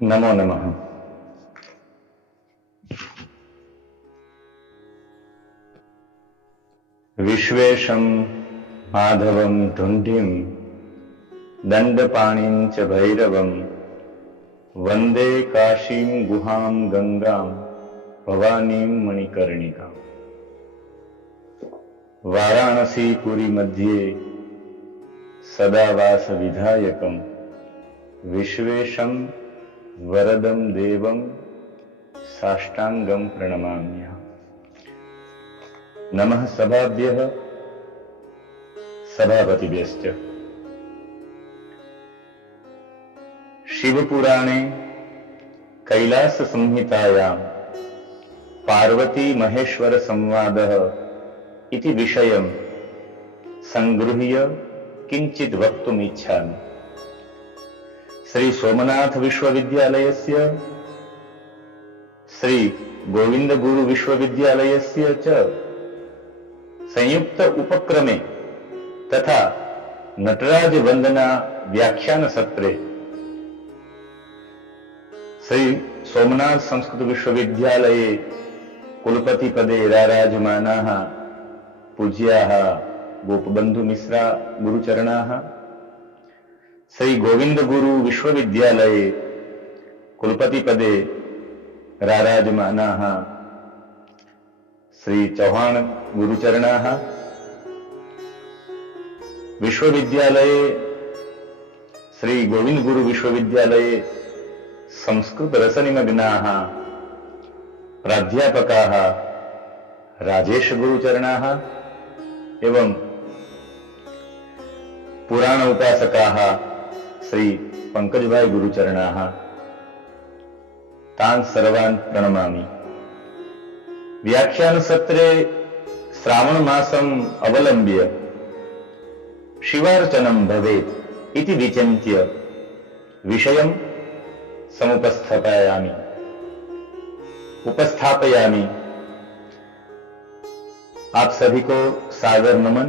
नमो नमः। विश्वेशं माधवं ढुंढिं दंडपाणिं च भैरवं वंदे काशीं गुहां गंगां भवानीं मणिकर्णिकां। वाराणसी पुरी मध्ये सदा वास विधायकं विश्वेशं वरदं देवं साष्टांगं प्रणमाम्यहम्। नमः सभाभ्यः सभापतिभ्यश्च। शिवपुराणे कैलास संहितायां पार्वती महेश्वर संवादः इति विषयं संगृह्य किंचित् वक्तुम् इच्छामि। श्री सोमनाथ विश्वविद्यालयस्य श्री गोविंद गुरु विश्वविद्यालयस्य च संयुक्त उपक्रमे तथा नटराज वंदना व्याख्यान सत्रे श्री सोमनाथ संस्कृत विश्वविद्यालये कुलपति पदे राराजमानाः पूज्याः गोपबंधु मिश्रा गुरुचरणाः, श्री गोविंद गुरु विश्वविद्यालये कुलपति पदे राराजमानाः श्री चौहान गुरुचरणाः, विश्वविद्यालये श्री गोविंद गुरु विश्वविद्यालये संस्कृत रसनिमग्नाः प्राध्यापकाः राजेश गुरुचरणाः एवं पुराण उपासकाः श्री पंकजभाई गुरुचरणाः, तान् सर्वान् प्रणमामि। व्याख्यान सत्रे श्रावण मासम् अवलंब्य शिवार्चनं भवेत् इति विचिन्त्य विषयं उपस्थापयामि। आप सभी को सादर नमन।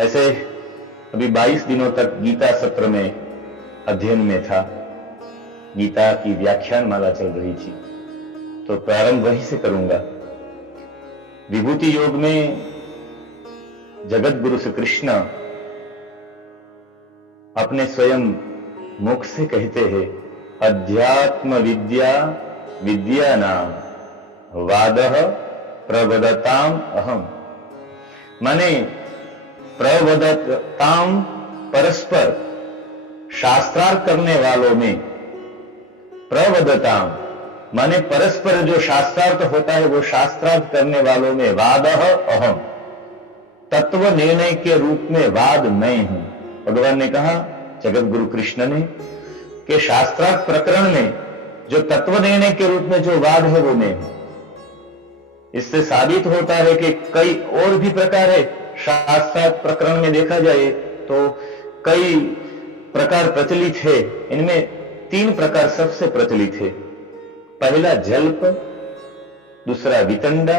ऐसे अभी 22 दिनों तक गीता सत्र में अध्ययन में था, गीता की व्याख्यान माला चल रही थी, तो प्रारंभ वहीं से करूंगा। विभूति योग में जगत गुरु श्री कृष्ण अपने स्वयं मुख से कहते हैं, अध्यात्म विद्या विद्या नाम वादः प्रवदताम अहम। माने प्रवदताम परस्पर शास्त्रार्थ करने वालों में, प्रवदताम माने परस्पर जो शास्त्रार्थ होता है वो शास्त्रार्थ करने वालों में वादः अहम, तत्व निर्णय के रूप में वाद मैं हूं। भगवान ने कहा, जगत गुरु कृष्ण ने, कि शास्त्रार्थ प्रकरण में जो तत्व निर्णय के रूप में जो वाद है वो मैं हूं। इससे साबित होता है कि कई और भी प्रकार है। शास्त्रार्थ प्रकरण में देखा जाए तो कई प्रकार प्रचलित है। इनमें 3 प्रकार सबसे प्रचलित है। पहला जल्प, दूसरा वितंडा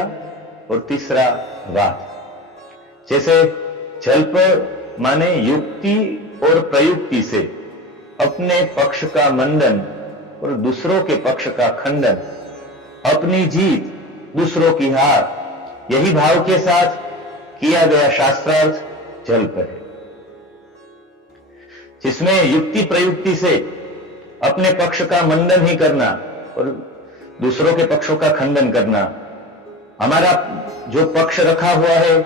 और तीसरा वाद। जैसे जल्प माने युक्ति और प्रयुक्ति से अपने पक्ष का मंडन और दूसरों के पक्ष का खंडन, अपनी जीत दूसरों की हार, यही भाव के साथ किया गया शास्त्रार्थ जल्प है। जिसमें युक्ति प्रयुक्ति से अपने पक्ष का मंडन ही करना और दूसरों के पक्षों का खंडन करना, हमारा जो पक्ष रखा हुआ है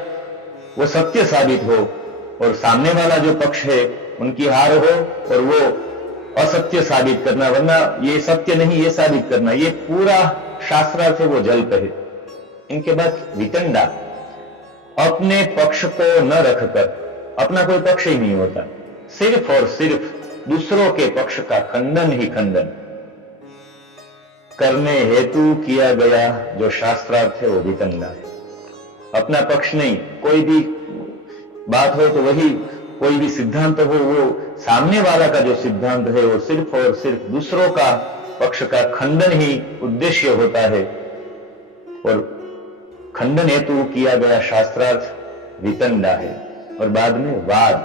वो सत्य साबित हो और सामने वाला जो पक्ष है उनकी हार हो और वो असत्य साबित करना, वरना ये सत्य नहीं ये साबित करना, ये पूरा शास्त्रार्थ है वो जल्प है। इनके बाद वितंडा, अपने पक्ष को न रखकर, अपना कोई पक्ष ही नहीं होता, सिर्फ और सिर्फ दूसरों के पक्ष का खंडन ही खंडन करने हेतु किया गया जो शास्त्रार्थ है वो वितंडा है। अपना पक्ष नहीं, कोई भी बात हो तो वही, कोई भी सिद्धांत हो, वो सामने वाला का जो सिद्धांत है वो सिर्फ और सिर्फ दूसरों का पक्ष का खंडन ही उद्देश्य होता है और खंडन हेतु किया गया शास्त्रार्थ वितंडा है। और बाद में वाद,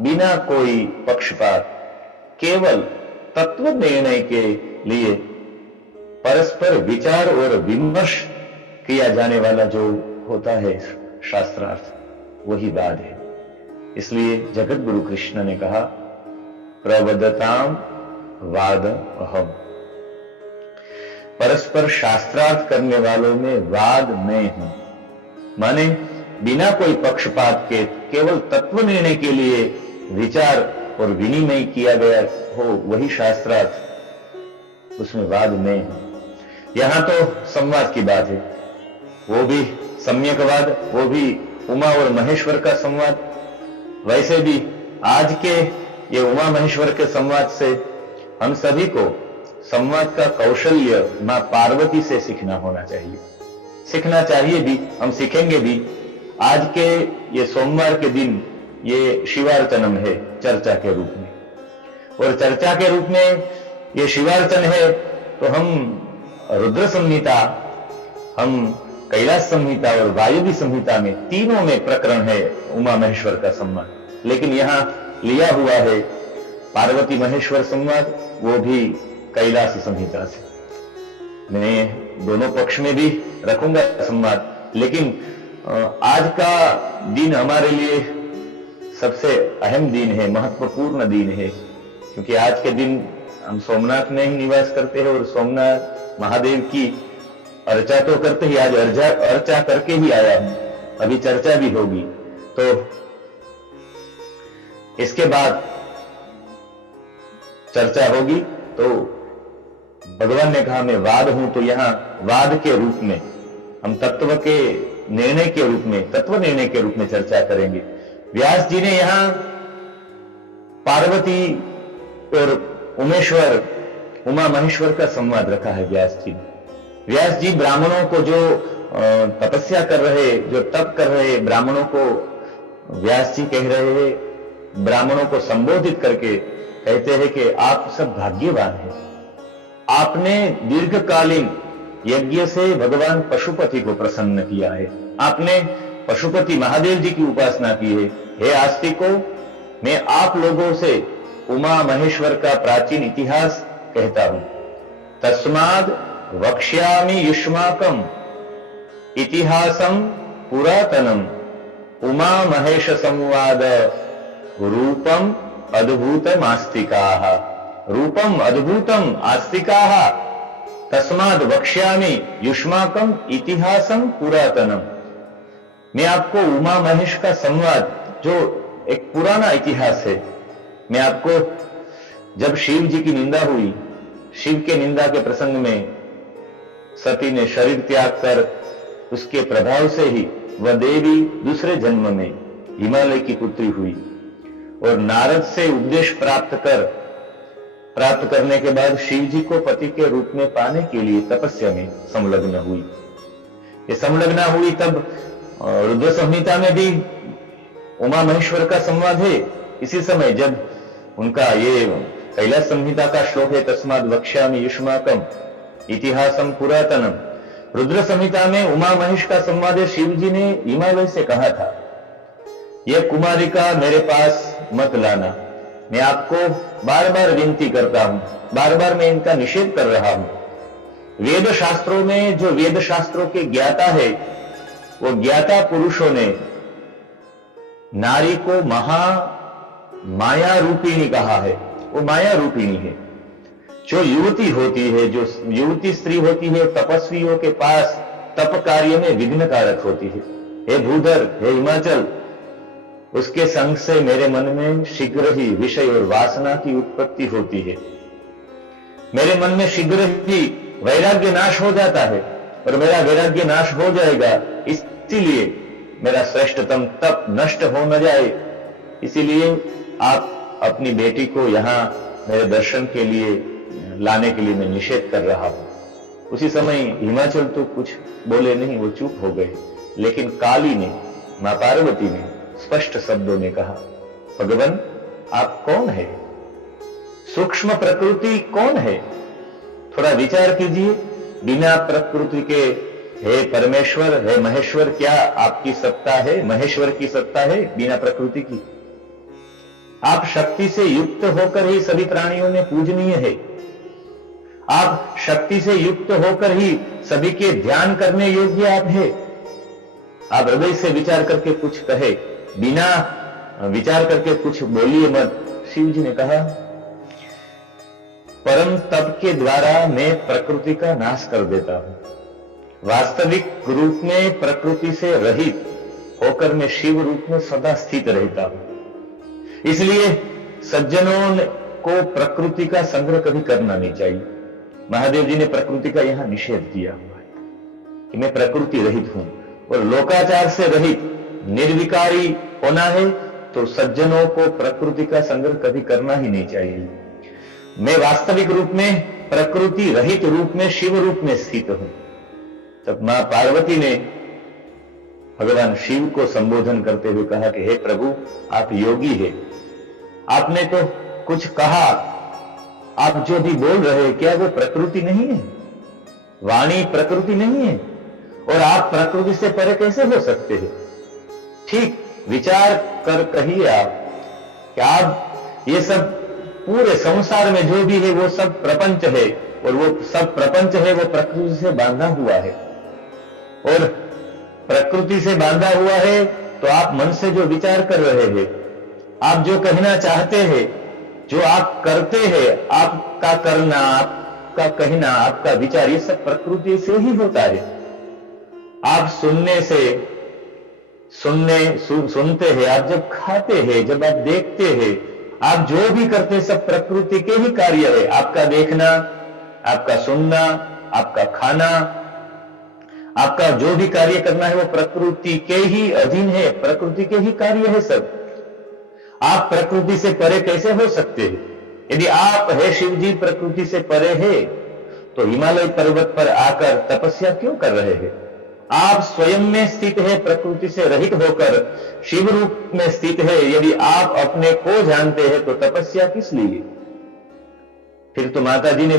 बिना कोई पक्षपात, केवल तत्व निर्णय के लिए परस्पर विचार और विमर्श किया जाने वाला जो होता है शास्त्रार्थ, वही वाद है। इसलिए जगत गुरु कृष्ण ने कहा प्रवदताम वाद अहम, परस्पर शास्त्रार्थ करने वालों में वाद मैं हूं। माने बिना कोई पक्षपात के केवल तत्व निर्णय के लिए विचार और विनिमय किया गया हो, वही शास्त्रार्थ, उसमें वाद मैं हूं। यहां तो संवाद की बात है, वो भी सम्यकवाद, वो भी उमा और महेश्वर का संवाद। वैसे भी आज के ये उमा महेश्वर के संवाद से हम सभी को संवाद का कौशल्य मां पार्वती से सीखना होना चाहिए, सीखना चाहिए भी, हम सीखेंगे भी। आज के ये सोमवार के दिन ये शिवार्चनम है चर्चा के रूप में, और चर्चा के रूप में ये शिवार्चन है, तो हम रुद्र संहिता, हम कैलाश संहिता और वायुवी संहिता में, तीनों में प्रकरण है उमा महेश्वर का संवाद, लेकिन यहां लिया हुआ है पार्वती महेश्वर संवाद, वो भी कैलाश संहिता से। मैं दोनों पक्ष में भी रखूंगा संवाद, लेकिन आज का दिन हमारे लिए सबसे अहम दिन है, महत्वपूर्ण दिन है, क्योंकि आज के दिन हम सोमनाथ में ही निवास करते हैं और सोमनाथ महादेव की अर्चा तो करते ही, आज अर्चा करके ही आया हूं, अभी चर्चा भी होगी। तो इसके बाद चर्चा होगी, तो भगवान ने कहा मैं वाद हूं, तो यहां वाद के रूप में हम तत्व के निर्णय के रूप में, तत्व निर्णय के रूप में चर्चा करेंगे। व्यास जी ने यहां पार्वती और उमेश्वर, उमा महेश्वर का संवाद रखा है व्यास जी ने। व्यास जी ब्राह्मणों को जो तपस्या कर रहे, जो तप कर रहे ब्राह्मणों को व्यास जी कह रहे हैं, ब्राह्मणों को संबोधित करके कहते हैं कि आप सब भाग्यवान हैं, आपने दीर्घकालीन यज्ञ से भगवान पशुपति को प्रसन्न किया है, आपने पशुपति महादेव जी की उपासना की है। हे आस्तिकों, मैं आप लोगों से उमा महेश्वर का प्राचीन इतिहास कहता हूं। तस्माद वक्ष्यामि युष्माकम इतिहासम पुरातनम उमा महेश संवाद रूपम अद्भुतम आस्तिकाः, रूपम अद्भुतम आस्तिकाः, तस्माद वक्ष्यामि युष्माकम इतिहासम पुरातनम। मैं आपको उमा महेश का संवाद, जो एक पुराना इतिहास है, मैं आपको, जब शिव जी की निंदा हुई, शिव के निंदा के प्रसंग में सती ने शरीर त्याग कर, उसके प्रभाव से ही वह देवी दूसरे जन्म में हिमालय की पुत्री हुई, और नारद से उपदेश प्राप्त करने के बाद शिव जी को पति के रूप में पाने के लिए तपस्या में संलग्न हुई। ये संलग्न हुई तब रुद्र संहिता में भी उमा महेश्वर का संवाद है। इसी समय जब उनका ये कैलाश संहिता का श्लोक है, तस्माद वक्ष्यामि युष्माकम इतिहासम पुरातनम, रुद्र संहिता में उमा महेश का संवाद है। शिव जी ने हिमालय से कहा था, यह कुमारिका मेरे पास मत लाना, मैं आपको बार बार विनती करता हूं, बार बार मैं इनका निषेध कर रहा हूं। वेद शास्त्रों में जो वेद शास्त्रों के ज्ञाता है, वो ज्ञाता पुरुषों ने नारी को माया रूपिणी कहा है, वो माया रूपिणी है। जो युवती होती है, जो युवती स्त्री होती है, तपस्वियों के पास तप कार्य में विघ्न कारक होती है। हे भूधर, हे हिमाचल, उसके संग से मेरे मन में शीघ्र ही विषय और वासना की उत्पत्ति होती है, मेरे मन में शीघ्र ही वैराग्य नाश हो जाता है, और मेरा वैराग्य नाश हो जाएगा, इसीलिए मेरा श्रेष्ठतम तप नष्ट हो न जाए, इसीलिए आप अपनी बेटी को यहां मेरे दर्शन के लिए लाने के लिए मैं निषेध कर रहा हूं। उसी समय हिमाचल तो कुछ बोले नहीं, वो चुप हो गए, लेकिन काली ने, मां पार्वती ने स्पष्ट शब्दों में कहा, भगवान आप कौन है? सूक्ष्म प्रकृति कौन है? थोड़ा विचार कीजिए। बिना प्रकृति के हे परमेश्वर, हे महेश्वर, क्या आपकी सत्ता है? महेश्वर की सत्ता है बिना प्रकृति की? आप शक्ति से युक्त होकर ही सभी प्राणियों में पूजनीय है। आप शक्ति से युक्त होकर ही सभी के ध्यान करने योग्य आप है। आप हृदय से विचार करके कुछ कहे, बिना विचार करके कुछ बोलिए मत। शिव जी ने कहा, परम तप के द्वारा मैं प्रकृति का नाश कर देता हूं। वास्तविक रूप में प्रकृति से रहित होकर मैं शिव रूप में सदा स्थित रहता हूं। इसलिए सज्जनों को प्रकृति का संग्रह कभी करना नहीं चाहिए। महादेव जी ने प्रकृति का यहां निषेध किया हुआ है कि मैं प्रकृति रहित हूं, और लोकाचार से रहित निर्विकारी होना है तो सज्जनों को प्रकृति का संग्रह कभी करना ही नहीं चाहिए। मैं वास्तविक रूप में प्रकृति रहित रूप में शिव रूप में स्थित हूं। तब मां पार्वती ने भगवान शिव को संबोधन करते हुए कहा कि हे प्रभु, आप योगी है, आपने तो कुछ कहा, आप जो भी बोल रहे हैं क्या वो प्रकृति नहीं है? वाणी प्रकृति नहीं है, और आप प्रकृति से परे कैसे हो सकते हैं? ठीक विचार कर कहिए आप कि आप ये सब पूरे संसार में जो भी है वो सब प्रपंच है, और वो सब प्रपंच है वो प्रकृति से बांधा हुआ है, और प्रकृति से बांधा हुआ है तो आप मन से जो विचार कर रहे हैं, आप जो कहना चाहते हैं, जो आप करते हैं, आपका करना, आपका कहना, आपका विचार, ये सब प्रकृति से ही होता है। आप सुनते हैं, आप जब खाते हैं, जब आप देखते हैं, आप जो भी करते हैं सब प्रकृति के ही कार्य है। आपका देखना, आपका सुनना, आपका खाना, आपका जो भी कार्य करना है वो प्रकृति के ही अधीन है, प्रकृति के ही कार्य है सब। आप प्रकृति से परे कैसे हो सकते हैं? यदि आप है शिव जी प्रकृति से परे है तो हिमालय पर्वत पर आकर तपस्या क्यों कर रहे हैं? आप स्वयं में स्थित है, प्रकृति से रहित होकर शिव रूप में स्थित है। यदि आप अपने को जानते हैं तो तपस्या किस लिए? फिर तो माता जी ने,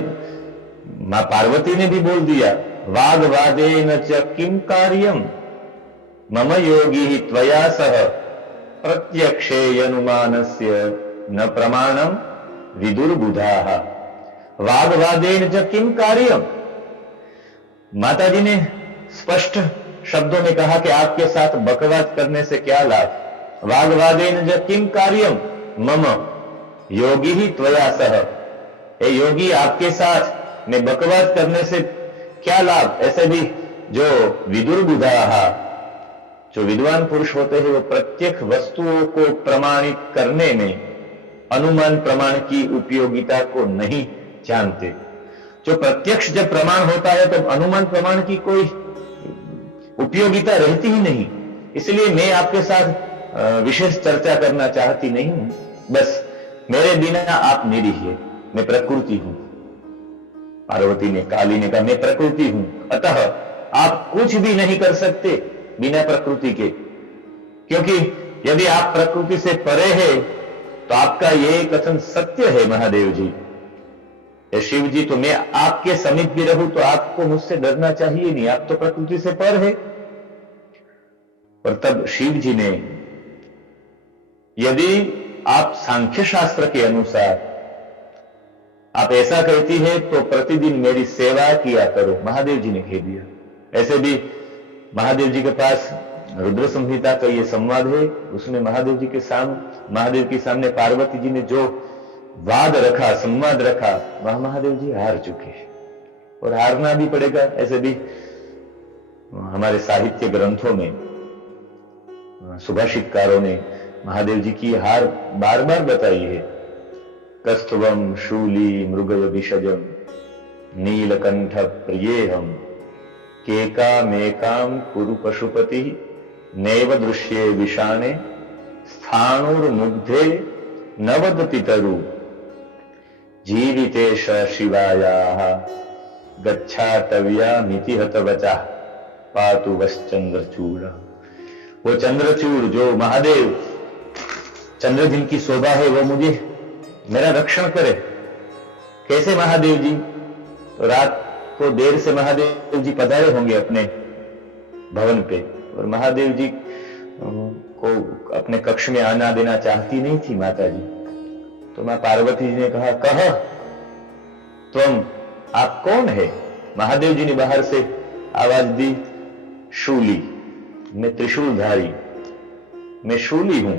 मां पार्वती ने भी बोल दिया, वाग्वादेन च किम कार्यम मम योगी त्वया सह प्रत्यक्षे अनुमानस्य न प्रमाणम विदुर्बुधाः। वाग्वादेन च किम कार्यम, माता जी ने स्पष्ट शब्दों में कहा कि आपके साथ बकवाद करने से क्या लाभ। वाग्वादेन च किम कार्यम मम योगी ही त्वया सह, हे योगी आपके साथ मैं बकवाद करने से क्या लाभ? ऐसे भी जो विदुर्बुधाः, जो विद्वान पुरुष होते हैं वो प्रत्येक वस्तुओं को प्रमाणित करने में अनुमान प्रमाण की उपयोगिता को नहीं जानते। जो प्रत्यक्ष जब प्रमाण होता है तो अनुमान प्रमाण की कोई उपयोगिता रहती ही नहीं। इसलिए मैं आपके साथ विशेष चर्चा करना चाहती नहीं हूं। बस मेरे बिना आप निरीह है, मैं प्रकृति हूं। पार्वती ने, काली ने कहा, मैं प्रकृति हूं, अतः आप कुछ भी नहीं कर सकते बिना प्रकृति के, क्योंकि यदि आप प्रकृति से परे हैं तो आपका ये कथन सत्य है महादेव जी। शिव जी, तो मैं आपके समीप भी रहूं तो आपको मुझसे डरना चाहिए नहीं, आप तो प्रकृति से पर है। और तब शिव जी ने, यदि आप सांख्य शास्त्र के अनुसार आप ऐसा कहती है तो प्रतिदिन मेरी सेवा किया करो, महादेव जी ने कह दिया। ऐसे भी महादेव जी के पास रुद्र संहिता का ये संवाद है, उसमें महादेव के सामने पार्वती जी ने जो वाद रखा, संवाद रखा, वह महादेव जी हार चुके और हारना भी पड़ेगा। ऐसे भी हमारे साहित्य ग्रंथों में सुभाषितकारों ने महादेव जी की हार बार बार बताई है। कस्तुवम शूली मृगय विषजम नीलकंठ प्रियेहम केकामेकाम कुरु पशुपति नैव दृश्ये विषाणे स्थाणुर्मुग्धे नवदति तरु जीवितेश शिवायाः गच्छातव्या मिति हतवचा पातु वश्चंद्रचूड़। वो चंद्रचूड़ जो महादेव चंद्र जिनकी शोभा है वो मुझे मेरा रक्षण करे। कैसे महादेव जी? तो रात को देर से महादेव जी पधारे होंगे अपने भवन पे, और महादेव जी को अपने कक्ष में आना देना चाहती नहीं थी माता जी। तो मां पार्वती जी ने कहा, कह तुम, आप कौन है? महादेव जी ने बाहर से आवाज दी, शूली, मैं त्रिशूलधारी, मैं शूली हूं।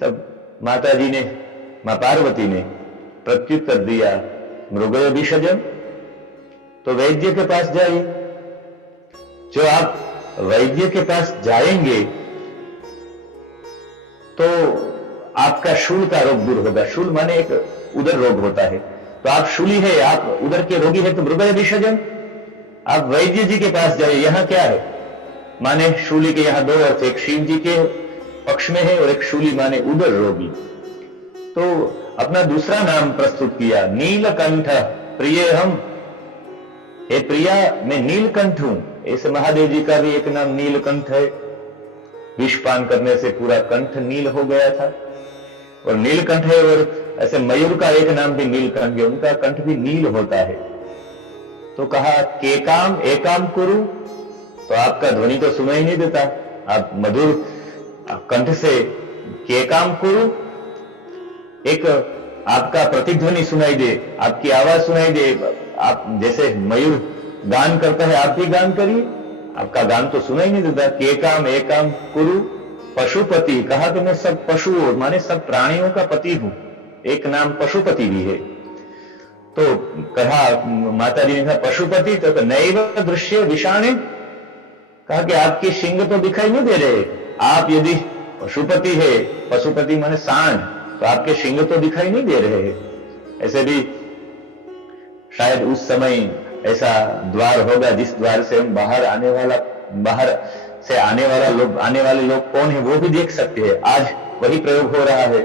तब माता जी ने, मां पार्वती ने प्रत्युत्तर दिया, मृगय विषजम, तो वैद्य के पास जाइए। जो आप वैद्य के पास जाएंगे तो आपका शूल का रोग दूर होगा। शूल माने एक उदर रोग होता है, तो आप शूली है, आप उदर के रोगी है, तो मृगय विषजम, आप वैद्य जी के पास जाइए। यहां क्या है? माने शूली के यहां दो अर्थ, एक शिव जी के पक्ष में है और एक शूली माने उदर रोगी। तो अपना दूसरा नाम प्रस्तुत किया, नीलकंठ प्रिय हम, हे प्रिया मैं नीलकंठ हूं। ऐसे महादेव जी का भी एक नाम नीलकंठ है। विषपान करने से पूरा कंठ नील हो गया था और नीलकंठ है। और ऐसे मयूर का एक नाम भी नीलकंठ है, उनका कंठ भी नील होता है। तो कहा, के काम एकाम कुरु, तो आपका ध्वनि तो सुनाई नहीं देता, आप मधुर कंठ से के काम कुरु, एक आपका प्रतिध्वनि सुनाई दे, आपकी आवाज सुनाई दे। आप जैसे मयूर गान करता है, आप भी गान करिए, आपका गान तो सुनाई नहीं देता। के काम एकाम कुरु पशुपति, कहा कि मैं सब पशुओं माने सब प्राणियों का पति हूं, एक नाम पशुपति भी है। तो कहा, माता जी ने कहा पशुपति, तो नैव दृश्य विषाणे, कहा कि आपके सिंग तो दिखाई नहीं दे रहे। आप यदि पशुपति है, पशुपति माने सांड, तो आपके सिंग तो दिखाई नहीं दे रहे हैं। ऐसे भी शायद उस समय ऐसा द्वार होगा जिस द्वार से हम बाहर से आने वाले लोग कौन है वो भी देख सकते हैं। आज वही प्रयोग हो रहा है।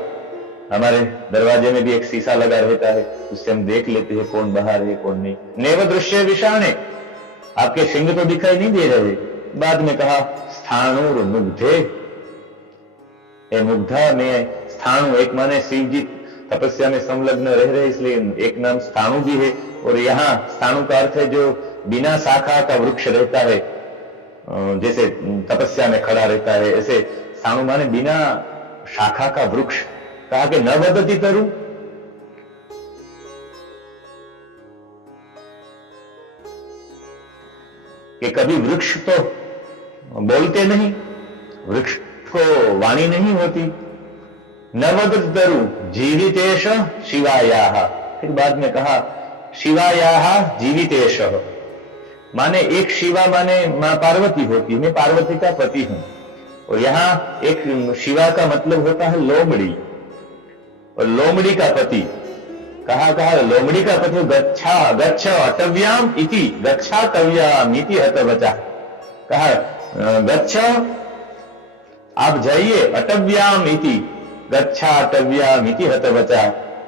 हमारे दरवाजे में भी एक शीशा लगा रहता है, उससे हम देख लेते हैं कौन बाहर है कौन नहीं। नैव दृश्य विषाणे, आपके सिंग तो दिखाई नहीं दे रहे। बाद में कहा, स्थाणुर मुग्धे, मुग्धा में स्थाणु, एक माने शिव जी तपस्या में संलग्न रह रहे, इसलिए एक नाम स्थाणु भी है। और यहाँ स्थाणु का अर्थ है जो बिना शाखा का वृक्ष रहता है, जैसे तपस्या में खड़ा रहता है, ऐसे स्थाणु माने बिना शाखा का वृक्ष। कहा कि न वदति तरु, कि कभी वृक्ष तो बोलते नहीं, वृक्ष को वाणी नहीं होती। न वदति तरु जीवितेश शिवायाः, फिर बाद में कहा शिवायाः जीवितेश, माने एक शिवा माने मां पार्वती होती, मैं पार्वती का पति हूं। और यहां एक शिवा का मतलब होता है लोमड़ी, और लोमड़ी का पति। कहा लोमड़ी का पति, गच्छ अटव्याम इति, गच्छातव्याम इति हतवचा। कहा गच्छ, आप जाइए, अटव्याम इति, गच्छातव्याम इति हतवचा,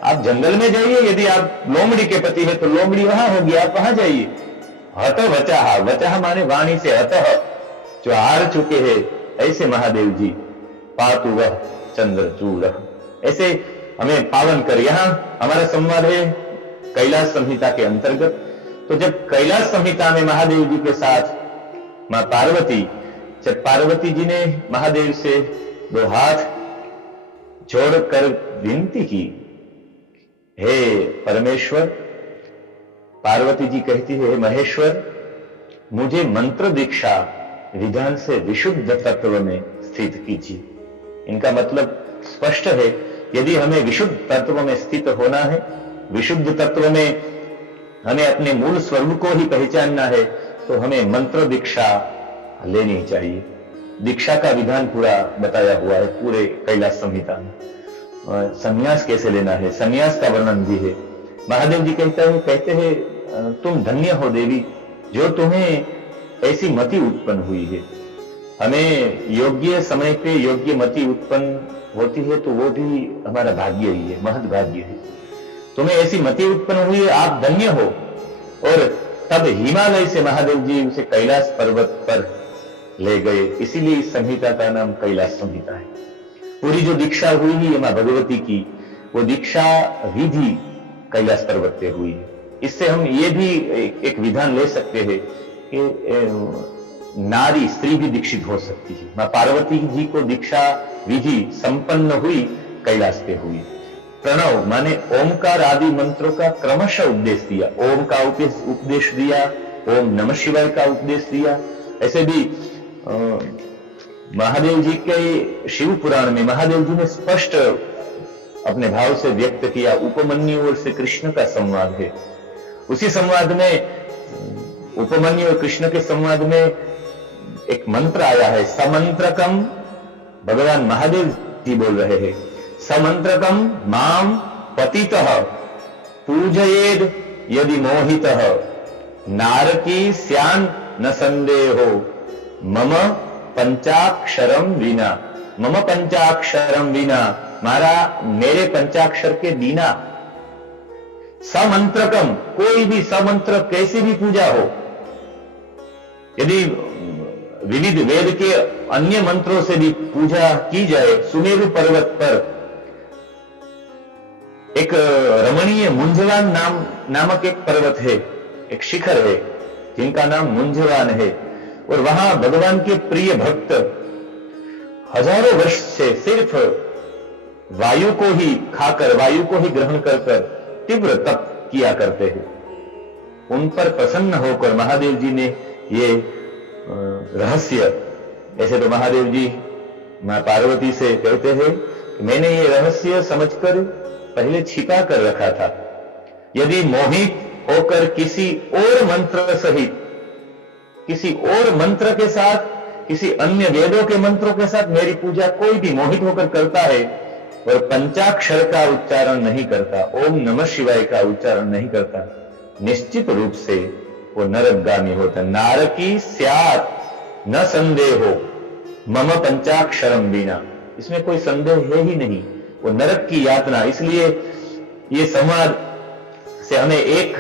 आप जंगल में जाइए। यदि आप लोमड़ी के पति है तो लोमड़ी वहां होगी, आप वहां जाइए। हतवचा, वचा माने वाणी से, हतः जो हार चुके हैं, ऐसे महादेव जी पातु वह चंद्रचूड़, ऐसे हमें पावन कर। यहां हमारा संवाद है कैलाश संहिता के अंतर्गत। तो जब कैलाश संहिता में महादेव जी के साथ मां पार्वती, जब पार्वती जी ने महादेव से दो हाथ जोड़कर विनती की, हे परमेश्वर, पार्वती जी कहती है, हे महेश्वर, मुझे मंत्र दीक्षा विधान से विशुद्ध तत्व में स्थित कीजिए। इनका मतलब स्पष्ट है, यदि हमें विशुद्ध तत्व में स्थित होना है, विशुद्ध तत्व में हमें अपने मूल स्वरूप को ही पहचानना है, तो हमें मंत्र दीक्षा लेनी चाहिए। दीक्षा का विधान पूरा बताया हुआ है पूरे कैलाश संहिता में। संन्यास कैसे लेना है, संन्यास का वर्णन भी है। महादेव जी कहते हैं तुम धन्य हो देवी, जो तुम्हें ऐसी मति उत्पन्न हुई है। हमें योग्य समय पे योग्य मति उत्पन्न होती है तो वो भी हमारा भाग्य ही है, महद भाग्य है। तुम्हें ऐसी मति उत्पन्न हुई है, आप धन्य हो। और तब हिमालय से महादेव जी उसे कैलाश पर्वत पर ले गए, इसीलिए इस संहिता का नाम कैलाश संहिता है। पूरी जो दीक्षा हुई है मां भगवती की, वो दीक्षा विधि कैलाश पर्वत पे हुई है। इससे हम ये भी एक विधान ले सकते हैं कि नारी स्त्री भी दीक्षित हो सकती है। मां पार्वती जी को दीक्षा विधि संपन्न हुई, कैलाश पे हुई। प्रणव माने ओमकार आदि मंत्रों का क्रमशः उपदेश दिया। ओम का उपदेश दिया, ओम नमः शिवाय का उपदेश दिया। ऐसे भी महादेव जी के शिव पुराण में महादेव जी ने स्पष्ट अपने भाव से व्यक्त किया। उपमन्यु और श्री कृष्ण का संवाद है। उसी संवाद में उपमन्यु और कृष्ण के संवाद में एक मंत्र आया है, समंत्रकम। भगवान महादेव जी बोल रहे हैं, समंत्रकम माम पतितः पूजयेद यदि मोहितः नारकी स्यान न संदेहो मम पंचाक्षरम विना। मम पंचाक्षरम विना, मेरे पंचाक्षर के बिना। समंत्रकम, कोई भी समंत्र कैसी भी पूजा हो, यदि विविध वेद के अन्य मंत्रों से भी पूजा की जाए, सुमेरु पर्वत पर एक रमणीय मुंजवान नामक एक पर्वत है, एक शिखर है जिनका नाम मुंजवान है, और वहां भगवान के प्रिय भक्त हजारों वर्ष से सिर्फ वायु को ही खाकर, वायु को ही ग्रहण कर तीव्र तप किया करते हैं। उन पर प्रसन्न होकर महादेव जी ने ये रहस्य, ऐसे तो महादेव जी मां पार्वती से कहते हैं कि मैंने ये रहस्य समझकर पहले छिपा कर रखा था। यदि मोहित होकर किसी और मंत्र सहित, किसी और मंत्र के साथ, किसी अन्य वेदों के मंत्रों के साथ मेरी पूजा कोई भी मोहित होकर करता है और पंचाक्षर का उच्चारण नहीं करता, ओम नमः शिवाय का उच्चारण नहीं करता, निश्चित रूप से वो नरकगामी होता। नारकी स्यात् न संदेहो मम पंचाक्षरम बिना। इसमें कोई संदेह है ही नहीं, वो नरक की यातना। इसलिए ये संवाद से हमें एक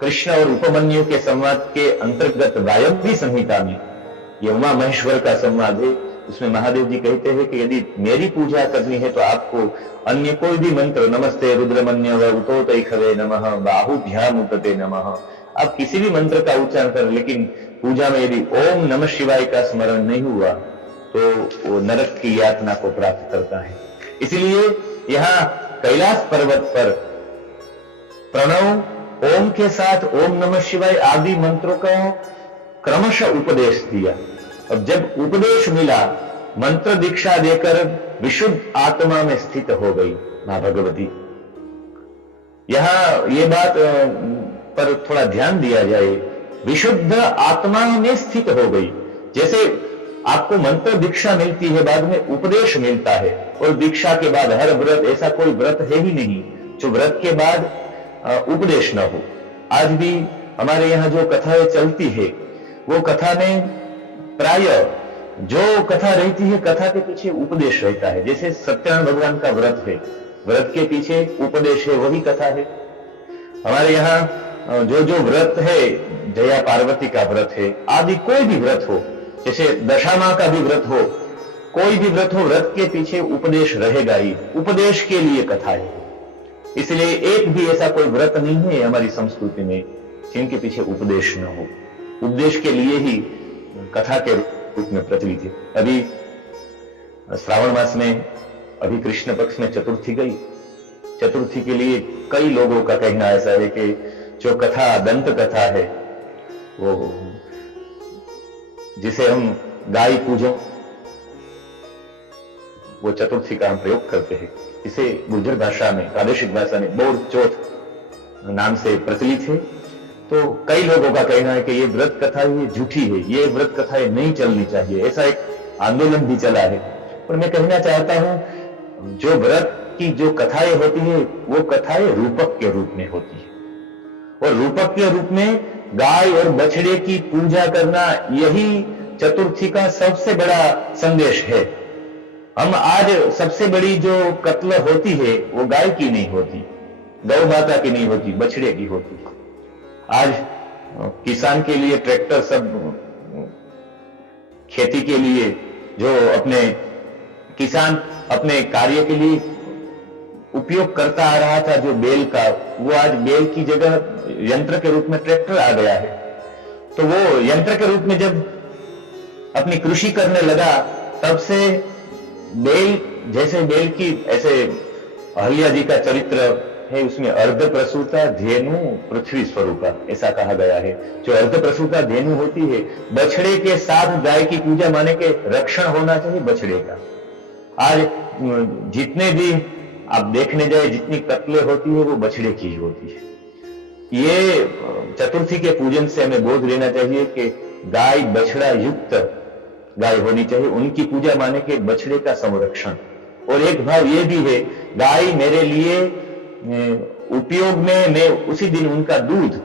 कृष्ण और उपमन्यु के संवाद के अंतर्गत वायव्य संहिता में ये उमा महेश्वर का संवाद है। उसमें महादेव जी कहते हैं कि यदि मेरी पूजा करनी है तो आपको अन्य कोई भी मंत्र, नमस्ते रुद्रमन्य व उतोतैखवे नमः, बाहुभ्याम उतते नमः, आप किसी भी मंत्र का उच्चारण करें, लेकिन पूजा में यदि ओम नमः शिवाय का स्मरण नहीं हुआ तो वो नरक की यातना को प्राप्त करता है। इसलिए यहां कैलाश पर्वत पर प्रणव, ओम के साथ ओम नमः शिवाय आदि मंत्रों का क्रमशः उपदेश दिया। अब जब उपदेश मिला, मंत्र दीक्षा देकर विशुद्ध आत्मा में स्थित हो गई मां भगवती। यहां ये बात पर थोड़ा ध्यान दिया जाए, विशुद्ध आत्मा में स्थित हो गई। जैसे आपको मंत्र दीक्षा मिलती है, बाद में उपदेश मिलता है, और दीक्षा के बाद हर व्रत, ऐसा कोई व्रत है ही नहीं जो व्रत के बाद उपदेश न हो। आज भी हमारे यहां जो कथाएं चलती है, वो कथा में प्राय जो कथा रहती है, कथा के पीछे उपदेश रहता है। जैसे सत्यनारायण भगवान का व्रत है, व्रत के पीछे उपदेश है, वही कथा है। हमारे यहाँ जो जो व्रत है, जया पार्वती का व्रत है, आदि कोई भी व्रत हो, जैसे दशामा का भी व्रत हो, कोई भी व्रत हो, व्रत के पीछे उपदेश रहेगा ही। उपदेश के लिए कथा है। इसलिए एक भी ऐसा कोई व्रत नहीं है हमारी संस्कृति में जिनके पीछे उपदेश न हो। उपदेश के लिए ही कथा के रूप में प्रचलित है। अभी श्रावण मास में, अभी कृष्ण पक्ष में चतुर्थी गई। चतुर्थी के लिए कई लोगों का कहना ऐसा है कि जो कथा, दंत कथा है, वो जिसे हम गाय पूजो, वो चतुर्थी का हम प्रयोग करते हैं। इसे गुर्जर भाषा में, प्रादेशिक भाषा में बोर चौथ नाम से प्रचलित है। तो कई लोगों का कहना है कि ये व्रत कथा ये झूठी है, ये व्रत कथाएं नहीं चलनी चाहिए, ऐसा एक आंदोलन भी चला है। पर मैं कहना चाहता हूं, जो व्रत की जो कथाएं होती है, वो कथाएं रूपक के रूप में होती है, और रूपक के रूप में गाय और बछड़े की पूजा करना, यही चतुर्थी का सबसे बड़ा संदेश है। हम आज सबसे बड़ी जो कत्ल होती है वो गाय की नहीं होती, गौ माता की नहीं होती, बछड़े की होती। आज किसान के लिए ट्रैक्टर, सब खेती के लिए जो अपने किसान अपने कार्य के लिए उपयोग करता आ रहा था, जो बैल का, वो आज बैल की जगह यंत्र के रूप में ट्रैक्टर आ गया है। तो वो यंत्र के रूप में जब अपनी कृषि करने लगा, तब से बेल, जैसे बेल की, ऐसे अहल्या जी का चरित्र है, उसमें अर्ध प्रसूता धेनु पृथ्वी स्वरूपा ऐसा कहा गया है। जो अर्ध प्रसूता धेनु होती है, बछड़े के साथ गाय की पूजा, माने के रक्षण होना चाहिए बछड़े का। आज जितने भी आप देखने जाए, जितनी कत्लें होती है वो बछड़े की होती है। ये चतुर्थी के पूजन से हमें बोध लेना चाहिए कि गाय बछड़ा युक्त गाय होनी चाहिए। उनकी पूजा माने के बछड़े का संरक्षण। और एक भाव ये भी है, गाय मेरे लिए उपयोग में, मैं उसी दिन उनका दूध,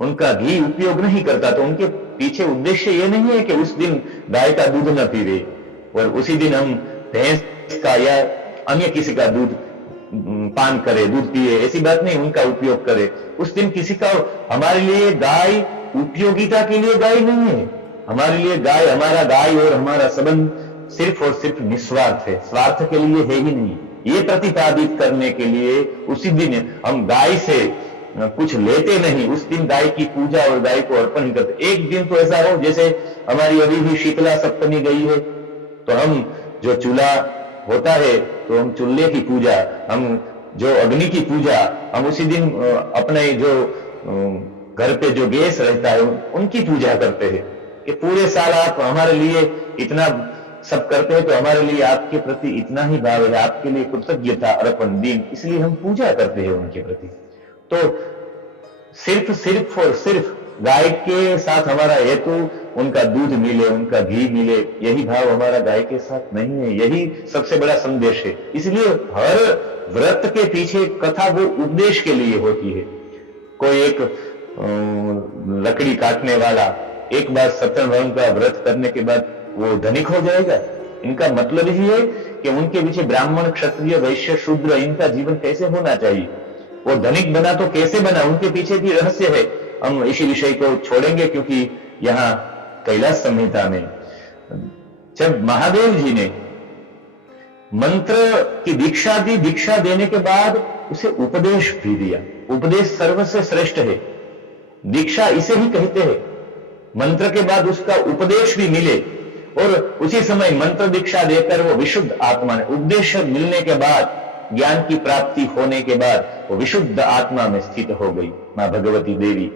उनका घी उपयोग नहीं करता, तो उनके पीछे उद्देश्य ये नहीं है कि उस दिन गाय का दूध न पीवे और उसी दिन हम भैंस का या अन्य किसी का दूध पान करे, दूध पिए, ऐसी बात नहीं। उनका उपयोग करे उस दिन किसी का। हमारे लिए गाय उपयोगिता के लिए गाय नहीं है। हमारे लिए गाय, हमारा गाय और हमारा संबंध सिर्फ और सिर्फ निस्वार्थ है, स्वार्थ के लिए है ही नहीं। ये प्रतिपादित करने के लिए उसी दिन हम गाय से कुछ लेते नहीं, उस दिन गाय की पूजा और गाय को अर्पण ही करते। एक दिन तो ऐसा हो, जैसे हमारी अभी भी शीतला सप्तमी गई है, तो हम जो चूल्हा होता है तो हम चूल्हे की पूजा, हम जो अग्नि की पूजा, हम उसी दिन अपने जो घर पे जो गैस रहता है उनकी पूजा करते हैं। कि पूरे साल आप हमारे लिए इतना सब करते हैं, तो हमारे लिए आपके प्रति इतना ही भाव है, आपके लिए कृतज्ञता अर्पण दिन, इसलिए हम पूजा करते हैं उनके प्रति। तो सिर्फ और सिर्फ गाय के साथ हमारा हेतु उनका दूध मिले, उनका घी मिले, यही भाव हमारा गाय के साथ नहीं है। यही सबसे बड़ा संदेश है। इसलिए हर व्रत के पीछे कथा वो उपदेश के लिए होती है। कोई एक लकड़ी काटने वाला एक बार सत्यनारायण का व्रत करने के बाद वो धनिक हो जाएगा? इनका मतलब ही है कि उनके पीछे ब्राह्मण, क्षत्रिय, वैश्य, शूद्र, इनका जीवन कैसे होना चाहिए। वो धनिक बना तो कैसे बना, उनके पीछे भी रहस्य है। हम इसी विषय को छोड़ेंगे, क्योंकि यहां कैलाश संहिता में जब महादेव जी ने मंत्र की दीक्षा दी, दीक्षा देने के बाद उसे उपदेश भी दिया। उपदेश सर्वसे श्रेष्ठ है, दीक्षा इसे ही कहते हैं। मंत्र के बाद उसका उपदेश भी मिले, और उसी समय मंत्र दीक्षा देकर वो विशुद्ध आत्मा ने, उपदेश मिलने के बाद, ज्ञान की प्राप्ति होने के बाद वो विशुद्ध आत्मा में स्थित हो गई मां भगवती देवी।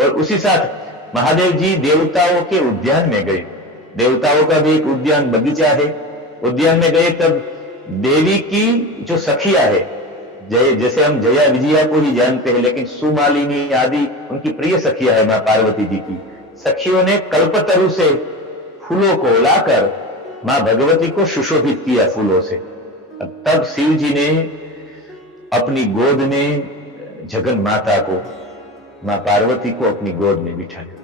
और उसी साथ महादेव जी देवताओं के उद्यान में गए। देवताओं का भी एक उद्यान, बगीचा है, उद्यान में गए। तब देवी की जो सखिया है, जैसे हम जया विजया को ही जानते हैं, लेकिन सुमालिनी आदि उनकी प्रिय सखिया है मां पार्वती जी की। सखियों ने कल्पतरु से फूलों को लाकर मां भगवती को सुशोभित किया फूलों से। तब शिव जी ने अपनी गोद में जगन माता को, मां पार्वती को अपनी गोद में बिठाया।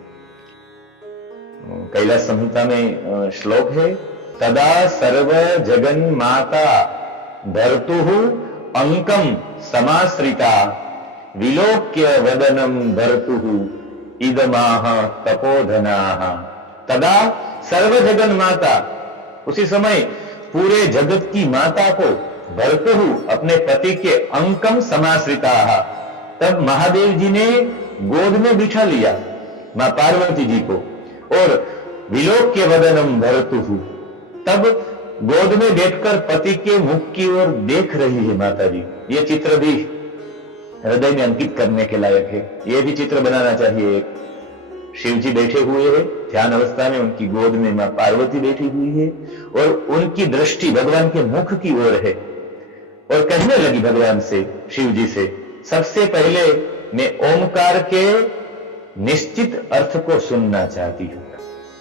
कैलाश संहिता में श्लोक है, तदा सर्व जगन माता धर्तुः अंकम समाश्रिता विलोक्य वदनम धर्तुः इदमाह तपोधनाः। तदा सर्व जगन माता, उसी समय पूरे जगत की माता को, भर्तुः अपने पति के अंकम समाश्रिता, तब महादेव जी ने गोद में बिठा लिया मां पार्वती जी को। और विलोक्य वदनम भर्तुः, तब गोद में बैठकर पति के मुख की ओर देख रही है माता जी। ये चित्र भी हृदय में अंकित करने के लायक है। ये भी चित्र बनाना चाहिए। शिव जी बैठे हुए हैं ध्यान अवस्था में, उनकी गोद में मां पार्वती बैठी हुई है और उनकी दृष्टि भगवान के मुख की ओर है। और कहने लगी भगवान से, शिव जी से, सबसे पहले मैं ओमकार के निश्चित अर्थ को सुनना चाहती हूं।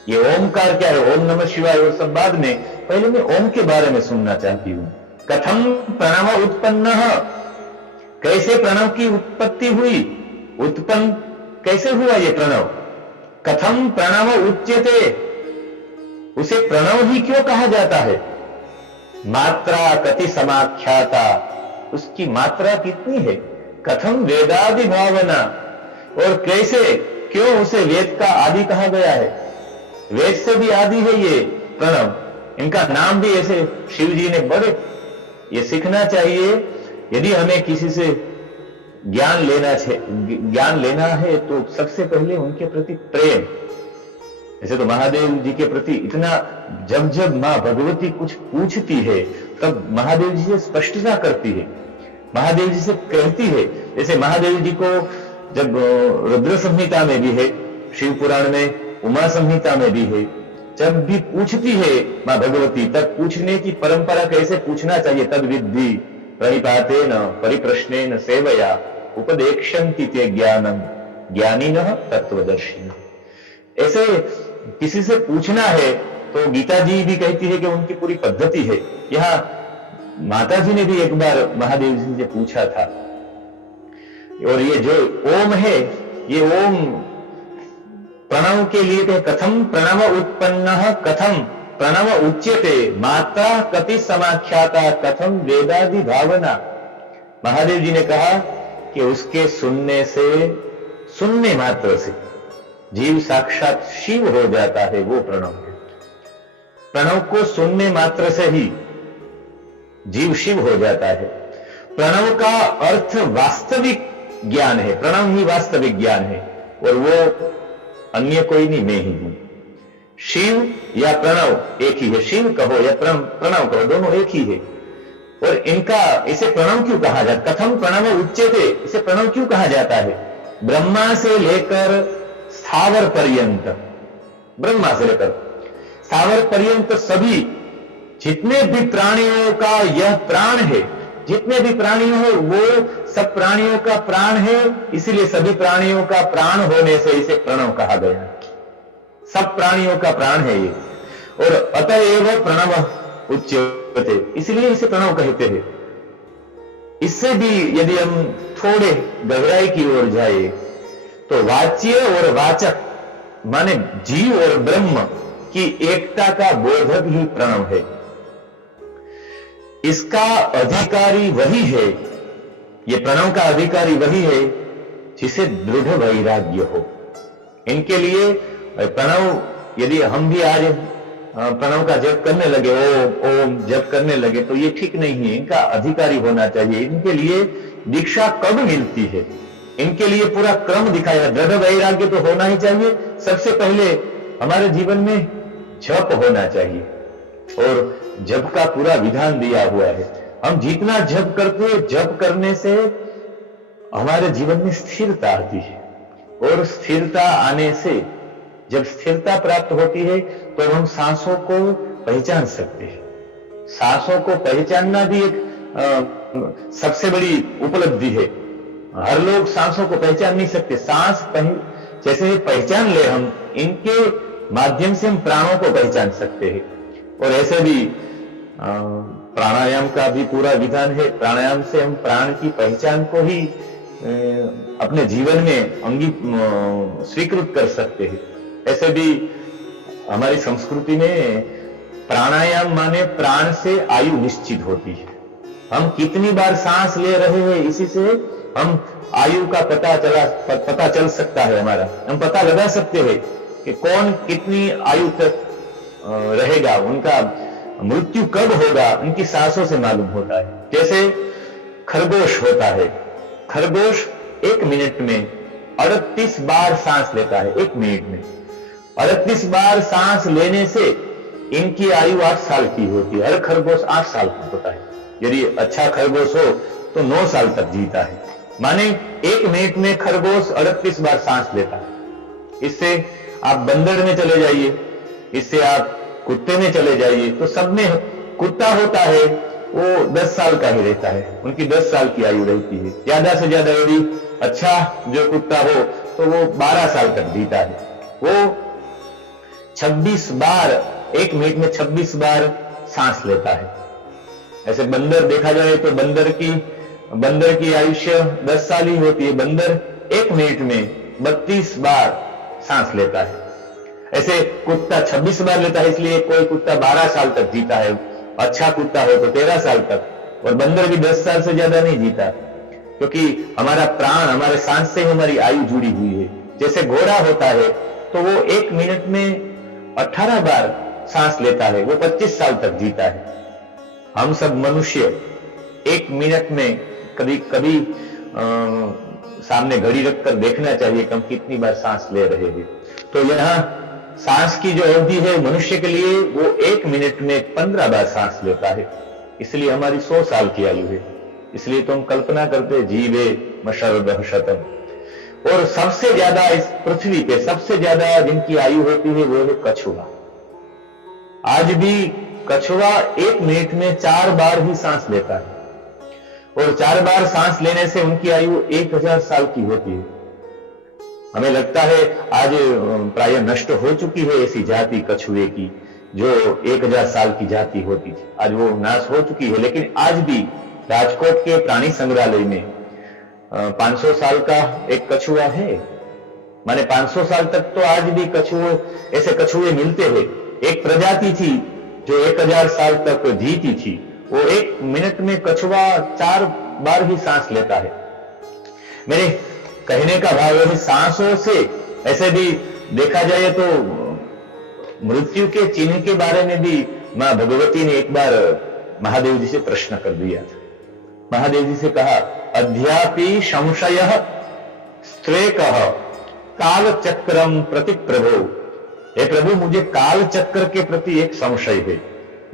ये ओमकार क्या है, ओम नमः शिवाय और सब बाद में, पहले मैं ओम के बारे में सुनना चाहती हूं। कथम प्रणव उत्पन्न, कैसे प्रणव की उत्पत्ति हुई, उत्पन्न कैसे हुआ ये प्रणव। कथम प्रणव उच्यते, उसे प्रणव ही क्यों कहा जाता है। मात्रा कति समाख्याता, उसकी मात्रा कितनी है। कथम वेदादि भावना, और कैसे क्यों उसे वेद का आदि कहा गया है। वेद से भी आदि है ये प्रणव। इनका नाम भी ऐसे शिव जी ने बड़े, ये सीखना चाहिए। यदि हमें किसी से ज्ञान लेना है तो सबसे पहले उनके प्रति प्रेम, ऐसे तो महादेव जी के प्रति इतना, जब जब मां भगवती कुछ पूछती है तब महादेव जी से स्पष्टता करती है, महादेव जी से कहती है। जैसे महादेव जी को जब रुद्र संहिता में भी है, शिव पुराण में, उमा संहिता में भी है, जब भी पूछती है मां भगवती तब पूछने की परंपरा कैसे पूछना चाहिए, तद विद्धि प्रणिपातेन परिप्रश्नेन सेवया उपदेक्षन्ति ते ज्ञानम ज्ञानिनः तत्वदर्शिनः। ऐसे किसी से पूछना है तो गीता जी भी कहती है कि उनकी पूरी पद्धति है। यहां माता जी ने भी एक बार महादेव जी से पूछा था, और ये जो ओम है, ये ओम प्रणव के लिए कहे, कथम प्रणव उत्पन्न कथम प्रणव उच्यते मात्रा कति समाख्याता कथम वेदादि भावना। महादेव जी ने कहा कि उसके सुनने से, सुनने मात्र से जीव साक्षात शिव हो जाता है, वो प्रणव है। प्रणव को सुनने मात्र से ही जीव शिव हो जाता है। प्रणव का अर्थ वास्तविक ज्ञान है, प्रणव ही वास्तविक ज्ञान है, और वो अन्य कोई नहीं, मैं ही हूं। शिव या प्रणव एक ही है, शिव कहो या प्रणव कहो, दोनों एक ही है। और इनका, इसे प्रणव क्यों कहा जाता, कथम प्रणव उच्यते, इसे प्रणव क्यों कहा जाता है? ब्रह्मा से लेकर स्थावर पर्यंत, ब्रह्मा से लेकर स्थावर पर्यंत सभी जितने भी प्राणियों का यह प्राण है, जितने भी प्राणी हो वो सब प्राणियों का प्राण है, इसीलिए सभी प्राणियों का प्राण होने से इसे प्रणव कहा गया। सब प्राणियों का प्राण है ये, और अतएव प्रणव उच्यते, इसलिए इसे प्रणव कहते हैं। इससे भी यदि हम थोड़े गहराई की ओर जाए तो वाच्य और वाचक माने जीव और ब्रह्म की एकता का बोधक ही प्रणव है। इसका अधिकारी वही है, ये प्रणव का अधिकारी वही है जिसे दृढ़ वैराग्य हो। इनके लिए प्रणव, यदि हम भी आज प्रणव का जप करने लगे, ओम जप करने लगे, तो ये ठीक नहीं है। इनका अधिकारी होना चाहिए। इनके लिए दीक्षा कब मिलती है, इनके लिए पूरा क्रम दिखाया। दृढ़ वैराग्य तो होना ही चाहिए। सबसे पहले हमारे जीवन में जप होना चाहिए, और जप का पूरा विधान दिया हुआ है। हम जितना जप करते हैं, जप करने से हमारे जीवन में स्थिरता आती है, और स्थिरता आने से, जब स्थिरता प्राप्त होती है तो हम सांसों को पहचान सकते हैं। सांसों को पहचानना भी एक सबसे बड़ी उपलब्धि है। हर लोग सांसों को पहचान नहीं सकते। सांस जैसे पहचान ले हम, इनके माध्यम से हम प्राणों को पहचान सकते हैं। और ऐसे भी प्राणायाम का भी पूरा विधान है। प्राणायाम से हम प्राण की पहचान को ही अपने जीवन में स्वीकृत कर सकते हैं। ऐसे भी हमारी संस्कृति में प्राणायाम माने प्राण से आयु निश्चित होती है। हम कितनी बार सांस ले रहे हैं, इसी से हम आयु का पता चल सकता है हमारा। हम पता लगा सकते हैं कि कौन कितनी आयु तक रहेगा, उनका मृत्यु कब होगा, उनकी सांसों से मालूम होता है। जैसे खरगोश होता है, खरगोश 1 मिनट में 38 बार सांस लेता है। 1 मिनट में 38 बार सांस लेने से इनकी आयु 8 साल की होती है। हर खरगोश 8 साल का होता है। यदि अच्छा खरगोश हो तो 9 साल तक जीता है। माने 1 मिनट में खरगोश 38 बार सांस लेता है। इससे आप बंदर में चले जाइए, इससे आप कुत्ते में चले जाइए, तो सब में कुत्ता होता है वो 10 साल का ही रहता है, उनकी 10 साल की आयु रहती है। ज्यादा से ज्यादा यदि अच्छा जो कुत्ता हो तो वो 12 साल तक जीता है। वो 26 बार 1 मिनट में 26 बार सांस लेता है। ऐसे बंदर देखा जाए तो बंदर की आयुष्य 10 साल ही होती है। बंदर 1 मिनट में 32 बार सांस लेता है। ऐसे कुत्ता 26 बार लेता है, इसलिए कोई कुत्ता 12 साल तक जीता है। अच्छा कुत्ता हो तो 13 साल तक, और बंदर भी 10 साल से ज्यादा नहीं जीता, क्योंकि हमारा प्राण, हमारे सांस से हमारी आयु जुड़ी हुई है। जैसे घोड़ा होता है तो वो 1 मिनट में 18 बार सांस लेता है, वो 25 साल तक जीता है। हम सब मनुष्य 1 मिनट में कभी सामने घड़ी रखकर देखना चाहिए कि हम कितनी बार सांस ले रहे हैं। तो यहां सांस की जो अवधि है मनुष्य के लिए वो 1 मिनट में 15 बार सांस लेता है, इसलिए हमारी 100 साल की आयु है। इसलिए तुम कल्पना करते जीवे मशरदह शतम। और सबसे ज्यादा इस पृथ्वी पे सबसे ज्यादा जिनकी आयु होती है वो है कछुआ। आज भी कछुआ 1 मिनट में 4 बार ही सांस लेता है, और 4 बार सांस लेने से उनकी आयु 1000 साल की होती है। हमें लगता है आज प्राय नष्ट हो चुकी है ऐसी जाति कछुए की, जो 1000 साल की जाति होती थी, आज वो नाश हो चुकी है। लेकिन आज भी राजकोट के प्राणी संग्रहालय में 500 साल का एक कछुआ है। माने 500 साल तक तो आज भी कछुए, ऐसे कछुए मिलते हैं। एक प्रजाति थी जो 1000 साल तक जीती थी, वो 1 मिनट में कछुआ 4 बार ही सांस लेता है। मेरे कहने का भाव है सांसों से, ऐसे भी देखा जाए तो मृत्यु के चिन्ह के बारे में भी मां भगवती ने एक बार महादेव जी से प्रश्न कर दिया था। महादेव जी से कहा, अध्यापि संशयः स्त्रेकः काल चक्रम प्रति प्रभो। हे प्रभु, मुझे काल चक्र के प्रति एक संशय है।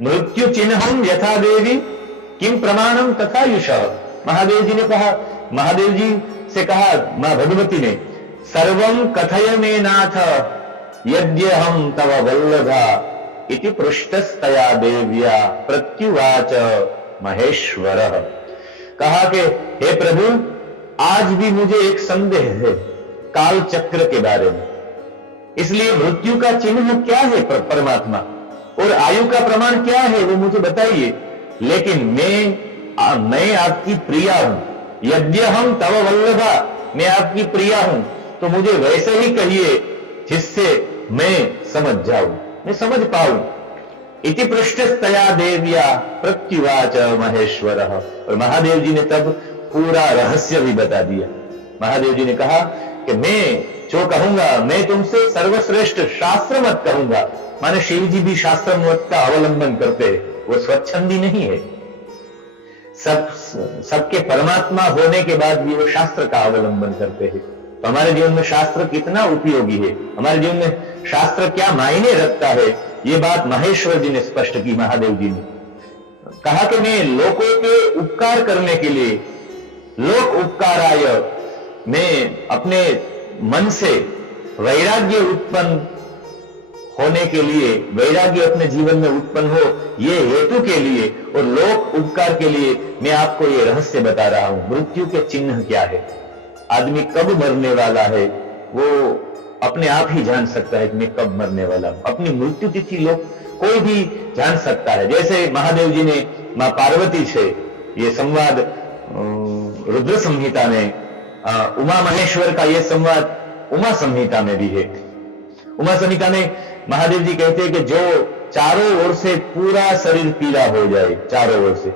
मृत्यु चिन्हम यथा देवी किम प्रमाणम तथा युष। महादेव जी ने कहा, महादेव जी से कहा मां भगवती ने, सर्वम कथय मे नाथ यद्यहम तव वल्लभा इति पृष्ठस्तया देव्या प्रत्युवाच महेश्वरः। कहा कि हे प्रभु, आज भी मुझे एक संदेह है काल चक्र के बारे में, इसलिए मृत्यु का चिन्ह क्या है परमात्मा, और आयु का प्रमाण क्या है वो मुझे बताइए। लेकिन मैं आपकी प्रिया हूं, यद्यहम तव वल्लभा, मैं आपकी प्रिया हूं, तो मुझे वैसे ही कहिए जिससे मैं समझ जाऊं, मैं समझ पाऊं। इति पृष्ठस्तया देव्या प्रत्युवाच महेश्वरः। और महादेव जी ने तब पूरा रहस्य भी बता दिया। महादेव जी ने कहा कि मैं जो कहूंगा, मैं तुमसे सर्वश्रेष्ठ शास्त्र मत कहूंगा। माने शिव जी भी शास्त्र मत का अवलंबन करते हैं, वो स्वच्छंदी नहीं है। सबके परमात्मा होने के बाद भी वो शास्त्र का अवलंबन करते हैं। तो हमारे जीवन में शास्त्र कितना उपयोगी है, हमारे जीवन में शास्त्र क्या मायने रखता है, ये बात महेश्वर जी ने स्पष्ट की। महादेव जी ने कहा कि मैं लोगों के उपकार करने के लिए, लोक उपकाराय, मैं अपने मन से वैराग्य उत्पन्न होने के लिए, वैराग्य अपने जीवन में उत्पन्न हो, ये हेतु के लिए और लोक उपकार के लिए मैं आपको ये रहस्य बता रहा हूं। मृत्यु के चिन्ह क्या है, आदमी कब मरने वाला है वो अपने आप ही जान सकता है कि मैं कब मरने वाला हूं। अपनी मृत्यु तिथि लोग कोई भी जान सकता है। जैसे महादेव जी ने मां पार्वती से ये संवाद रुद्र संहिता में, उमा महेश्वर का ये संवाद उमा संहिता में भी है। उमा संहिता में महादेव जी कहते हैं कि जो चारों ओर से पूरा शरीर पीला हो जाए, चारों ओर से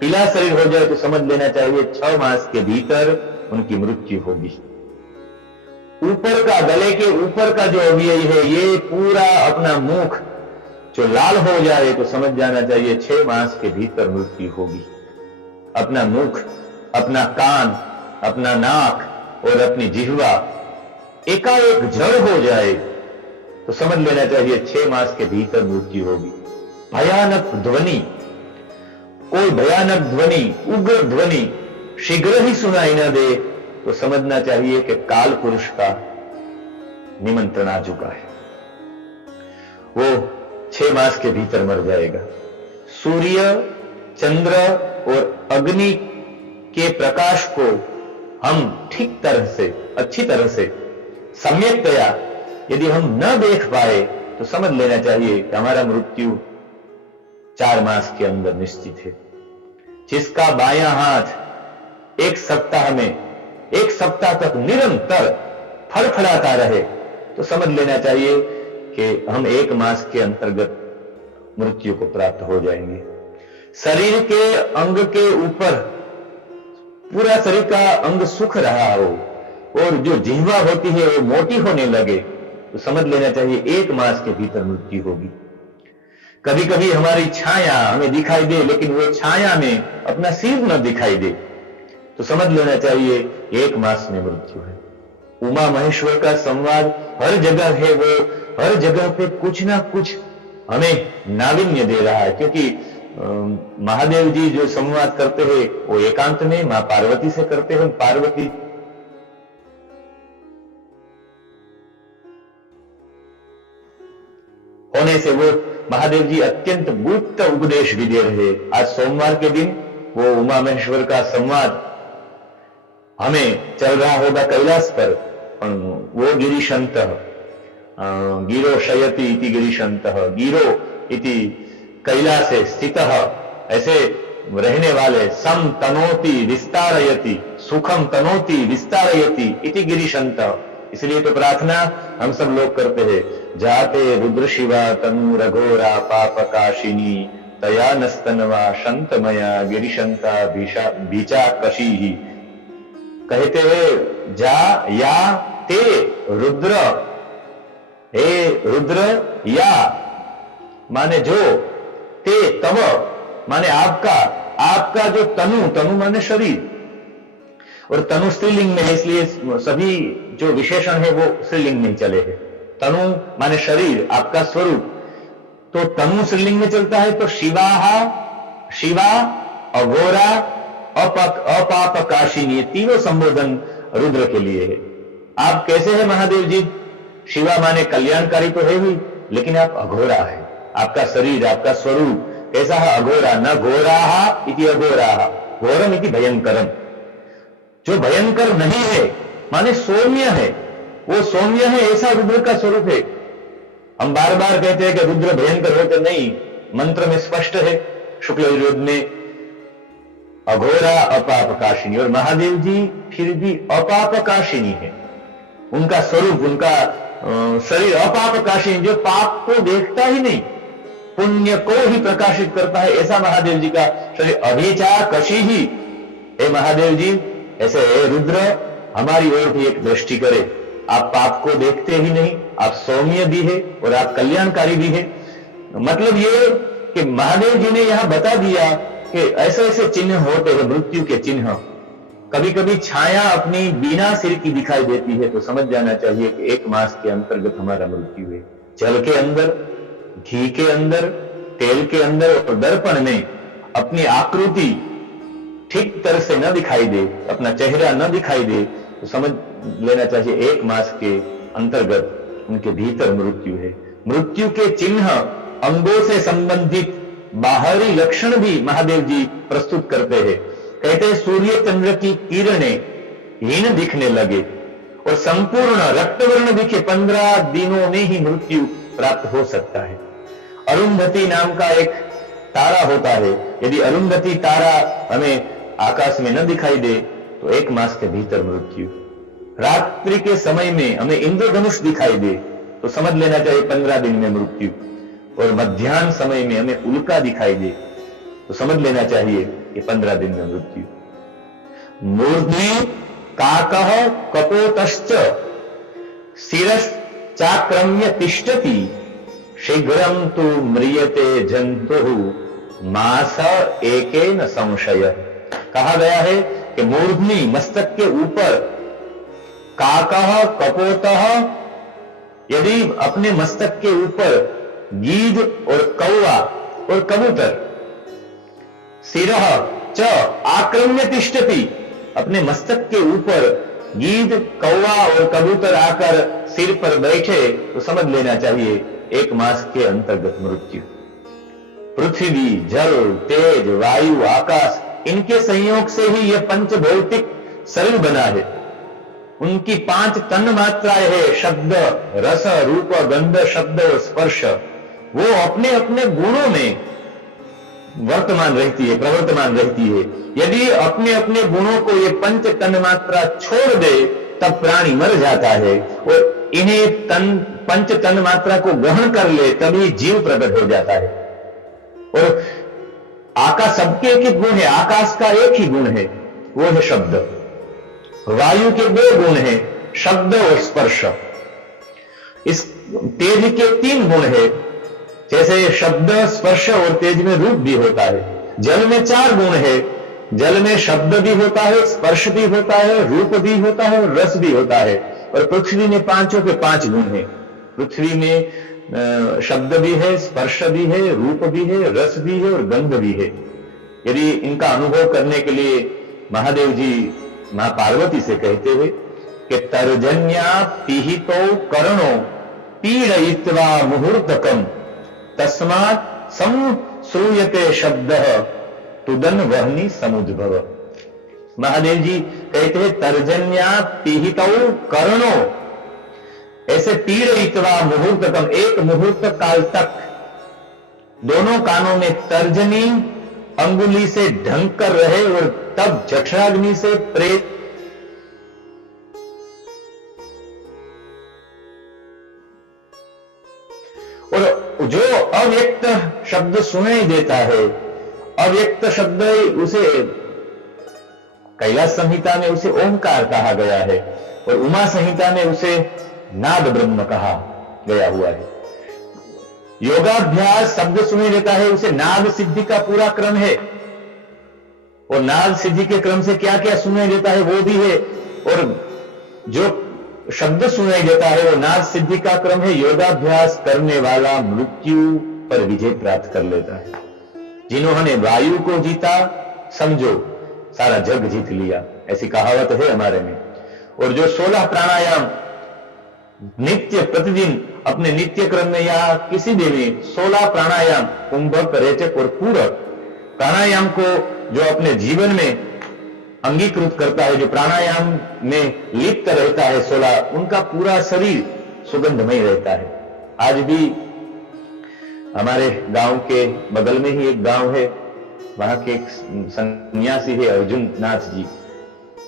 पीला शरीर हो जाए, तो समझ लेना चाहिए 6 मास के भीतर उनकी मृत्यु होगी। ऊपर का, गले के ऊपर का जो अवयव है, ये पूरा अपना मुख जो लाल हो जाए, तो समझ जाना चाहिए 6 मास के भीतर मृत्यु होगी। अपना मुख, अपना कान, अपना नाक और अपनी जिह्वा एकाएक जड़ हो जाए, तो समझ लेना चाहिए 6 मास के भीतर मृत्यु होगी। भयानक ध्वनि, कोई भयानक ध्वनि, उग्र ध्वनि शीघ्र ही सुनाई न दे, तो समझना चाहिए कि काल पुरुष का निमंत्रण आ चुका है, वो 6 मास के भीतर मर जाएगा। सूर्य, चंद्र और अग्नि के प्रकाश को हम ठीक तरह से, अच्छी तरह से, सम्यकतया यदि हम न देख पाए, तो समझ लेना चाहिए कि हमारा मृत्यु 4 मास के अंदर निश्चित है। जिसका बायां हाथ 1 सप्ताह में, 1 सप्ताह तक निरंतर फड़फड़ाता रहे, तो समझ लेना चाहिए कि हम 1 मास के अंतर्गत मृत्यु को प्राप्त हो जाएंगे। शरीर के अंग के ऊपर, पूरा शरीर का अंग सूख रहा हो और जो जिह्वा होती है वो मोटी होने लगे, तो समझ लेना चाहिए 1 मास के भीतर मृत्यु होगी। कभी कभी हमारी छाया हमें दिखाई दे, लेकिन वो छाया में अपना सिर न दिखाई दे, तो समझ लेना चाहिए 1 मास में मृत्यु है। उमा महेश्वर का संवाद हर जगह है, वो हर जगह पे कुछ ना कुछ हमें नाविन्य दे रहा है, क्योंकि महादेव जी जो संवाद करते हैं वो एकांत में मां पार्वती से करते हैं। पार्वती होने से वो महादेव जी अत्यंत गुप्त उपदेश भी दे रहे। आज सोमवार के दिन वो उमा महेश्वर का संवाद हमें चल रहा होगा कैलाश पर, वो गिरीशंत गिरो शयति इति गिरीशंत, गिरो इति कैलासे स्थितः, ऐसे रहने वाले, सम तनोति विस्तारयति, सुखम तनोति विस्तारयति इति गिरीशंत। इसलिए तो प्रार्थना हम सब लोग करते हैं, जाते रुद्र शिवा तनु रघोरा पापकाशिनी तया नस्तनवा शंतमया गिरीशंता बीचा कशी ही। कहते हैं जा या ते रुद्र, हे रुद्र, या माने जो, ते तव माने आपका, आपका जो तनु, तनु माने शरीर, और तनु स्त्रीलिंग में है, इसलिए सभी जो विशेषण है वो स्त्रीलिंग में चले हैं। तनु माने शरीर, आपका स्वरूप, तो तनु स्त्रीलिंग में चलता है, तो शिवा अघोरा अपापकाशिनी, तीनों संबोधन रुद्र के लिए है। आप कैसे हैं महादेव जी? शिवा माने कल्याणकारी तो है ही, लेकिन आप अघोरा है, आपका शरीर, आपका स्वरूप कैसा है? अघोरा, न घोराहा इति अघोराहा, घोरम इति भयंकरम, जो भयंकर नहीं है माने सौम्य है, वो सौम्य है, ऐसा रुद्र का स्वरूप है। हम बार बार कहते हैं कि रुद्र भयंकर होते नहीं, मंत्र में स्पष्ट है, शुक्ल यजुर्वेद में, अघोरा अपापकाशिनी, और महादेव जी फिर भी अपापकाशिनी है। उनका स्वरूप, उनका शरीर अपापकाशिनी, जो पाप को देखता ही नहीं, पुण्य को ही प्रकाशित करता है, ऐसा महादेव जी का शरीर। अभिचा कशी ही, हे महादेव जी, ऐसे हे रुद्र, हमारी ओर भी एक दृष्टि करे। आप पाप को देखते ही नहीं, आप सौम्य भी है और आप कल्याणकारी भी है। मतलब ये कि महादेव जी ने यहां बता दिया कि ऐसे ऐसे चिन्ह होते हैं, मृत्यु के चिन्ह। कभी कभी छाया अपनी बिना सिर की दिखाई देती है, तो समझ जाना चाहिए कि 1 मास के अंतर्गत हमारा मृत्यु है। जल के अंदर, घी के अंदर, तेल के अंदर और दर्पण में अपनी आकृति ठीक तरह से न दिखाई दे, अपना चेहरा न दिखाई दे, तो समझ लेना चाहिए 1 मास के अंतर्गत उनके भीतर मृत्यु है। मृत्यु के चिन्ह, अंगों से संबंधित बाहरी लक्षण भी महादेव जी प्रस्तुत करते हैं। कहते हैं सूर्य चंद्र की किरणें हीन दिखने लगे और संपूर्ण रक्तवर्ण दिखे, 15 दिनों में ही मृत्यु प्राप्त हो सकता है। अरुंधति नाम का एक तारा होता है, यदि अरुंधति तारा हमें आकाश में न दिखाई दे तो 1 मास के भीतर मृत्यु। रात्रि के समय में हमें इंद्रधनुष दिखाई दे तो समझ लेना चाहिए 15 दिन में मृत्यु, और मध्याह्न समय में हमें उल्का दिखाई दे तो समझ लेना चाहिए कि 15 दिन में मृत्यु। मूर्ध्नि काकः कपोतश्च शिरश्चाक्रम्य तिष्ठति, शीघ्रम तु म्रियते जंतुः मास एकेन संशय। कहा गया है कि मूर्ध्नि, मस्तक के ऊपर, काकः कपोतः, यदि अपने मस्तक के ऊपर गीध और कौवा और कबूतर, सिरह च आक्रम्य तिष्ठति, अपने मस्तक के ऊपर गीध, कौवा और कबूतर आकर सिर पर बैठे तो समझ लेना चाहिए 1 मास के अंतर्गत मृत्यु। पृथ्वी, जल, तेज, वायु, आकाश, इनके संयोग से ही यह पंचभौतिक शरीर बना है। उनकी 5 तन मात्राएं है, शब्द, रस, रूप, गंध, शब्द और स्पर्श। वो अपने अपने गुणों में वर्तमान रहती है, प्रवर्तमान रहती है। यदि अपने अपने गुणों को ये 5 तन मात्रा छोड़ दे तब प्राणी मर जाता है, और इन्हें 5 तन मात्रा को ग्रहण कर ले तभी जीव प्रकट हो जाता है। और आकाश, सबके एक ही गुण है, आकाश का एक ही गुण है, वो है शब्द। वायु के 2 गुण हैं, शब्द और स्पर्श। इस तेज के 3 गुण है, जैसे शब्द, स्पर्श और तेज में रूप भी होता है। जल में 4 गुण है, जल में शब्द भी होता है, स्पर्श भी होता है, रूप भी होता है और रस भी होता है। और पृथ्वी में पांचों के पांच गुण हैं। पृथ्वी में शब्द भी है, स्पर्श भी है, रूप भी है, रस भी है और गंध भी है। यदि इनका अनुभव करने के लिए महादेव जी मां पार्वती से कहते हुए कि तर्जन्या पीहितो कर्णो पीड़यित्वा मुहूर्तकम तस्मात् श्रूयते शब्द तुदन वहनी समुद्भव। महादेव जी कहते हैं तर्जन्या पीहितो कर्णो, ऐसे पीड़यित्वा मुहूर्तकम, एक मुहूर्त काल तक दोनों कानों में तर्जनी अंगुली से ढंक कर रहे और तब जठराग्नि से प्रेत और जो अव्यक्त शब्द सुनाई देता है, अव्यक्त शब्द उसे कैलाश संहिता में उसे ओंकार कहा गया है और उमा संहिता में उसे नाद ब्रह्म कहा गया हुआ है। योगाभ्यास शब्द सुनाई देता है, उसे नाद सिद्धि का पूरा क्रम है और नाद सिद्धि के क्रम से क्या क्या सुनाई देता है वो भी है, और जो शब्द सुनाई देता है वो नाद सिद्धि का क्रम है। योगाभ्यास करने वाला मृत्यु पर विजय प्राप्त कर लेता है। जिन्होंने वायु को जीता समझो सारा जग जीत लिया, ऐसी कहावत है हमारे में। और जो 16 प्राणायाम नित्य प्रतिदिन अपने नित्य क्रम में या किसी भी 16 प्राणायाम कुंभक, रेचक और पूरक प्राणायाम को जो अपने जीवन में अंगीकृत करता है, जो प्राणायाम में लिप्त रहता है 16, उनका पूरा शरीर सुगंधमय रहता है। आज भी हमारे गांव के बगल में ही एक गांव है, वहां के एक सन्यासी है अर्जुन नाथ जी,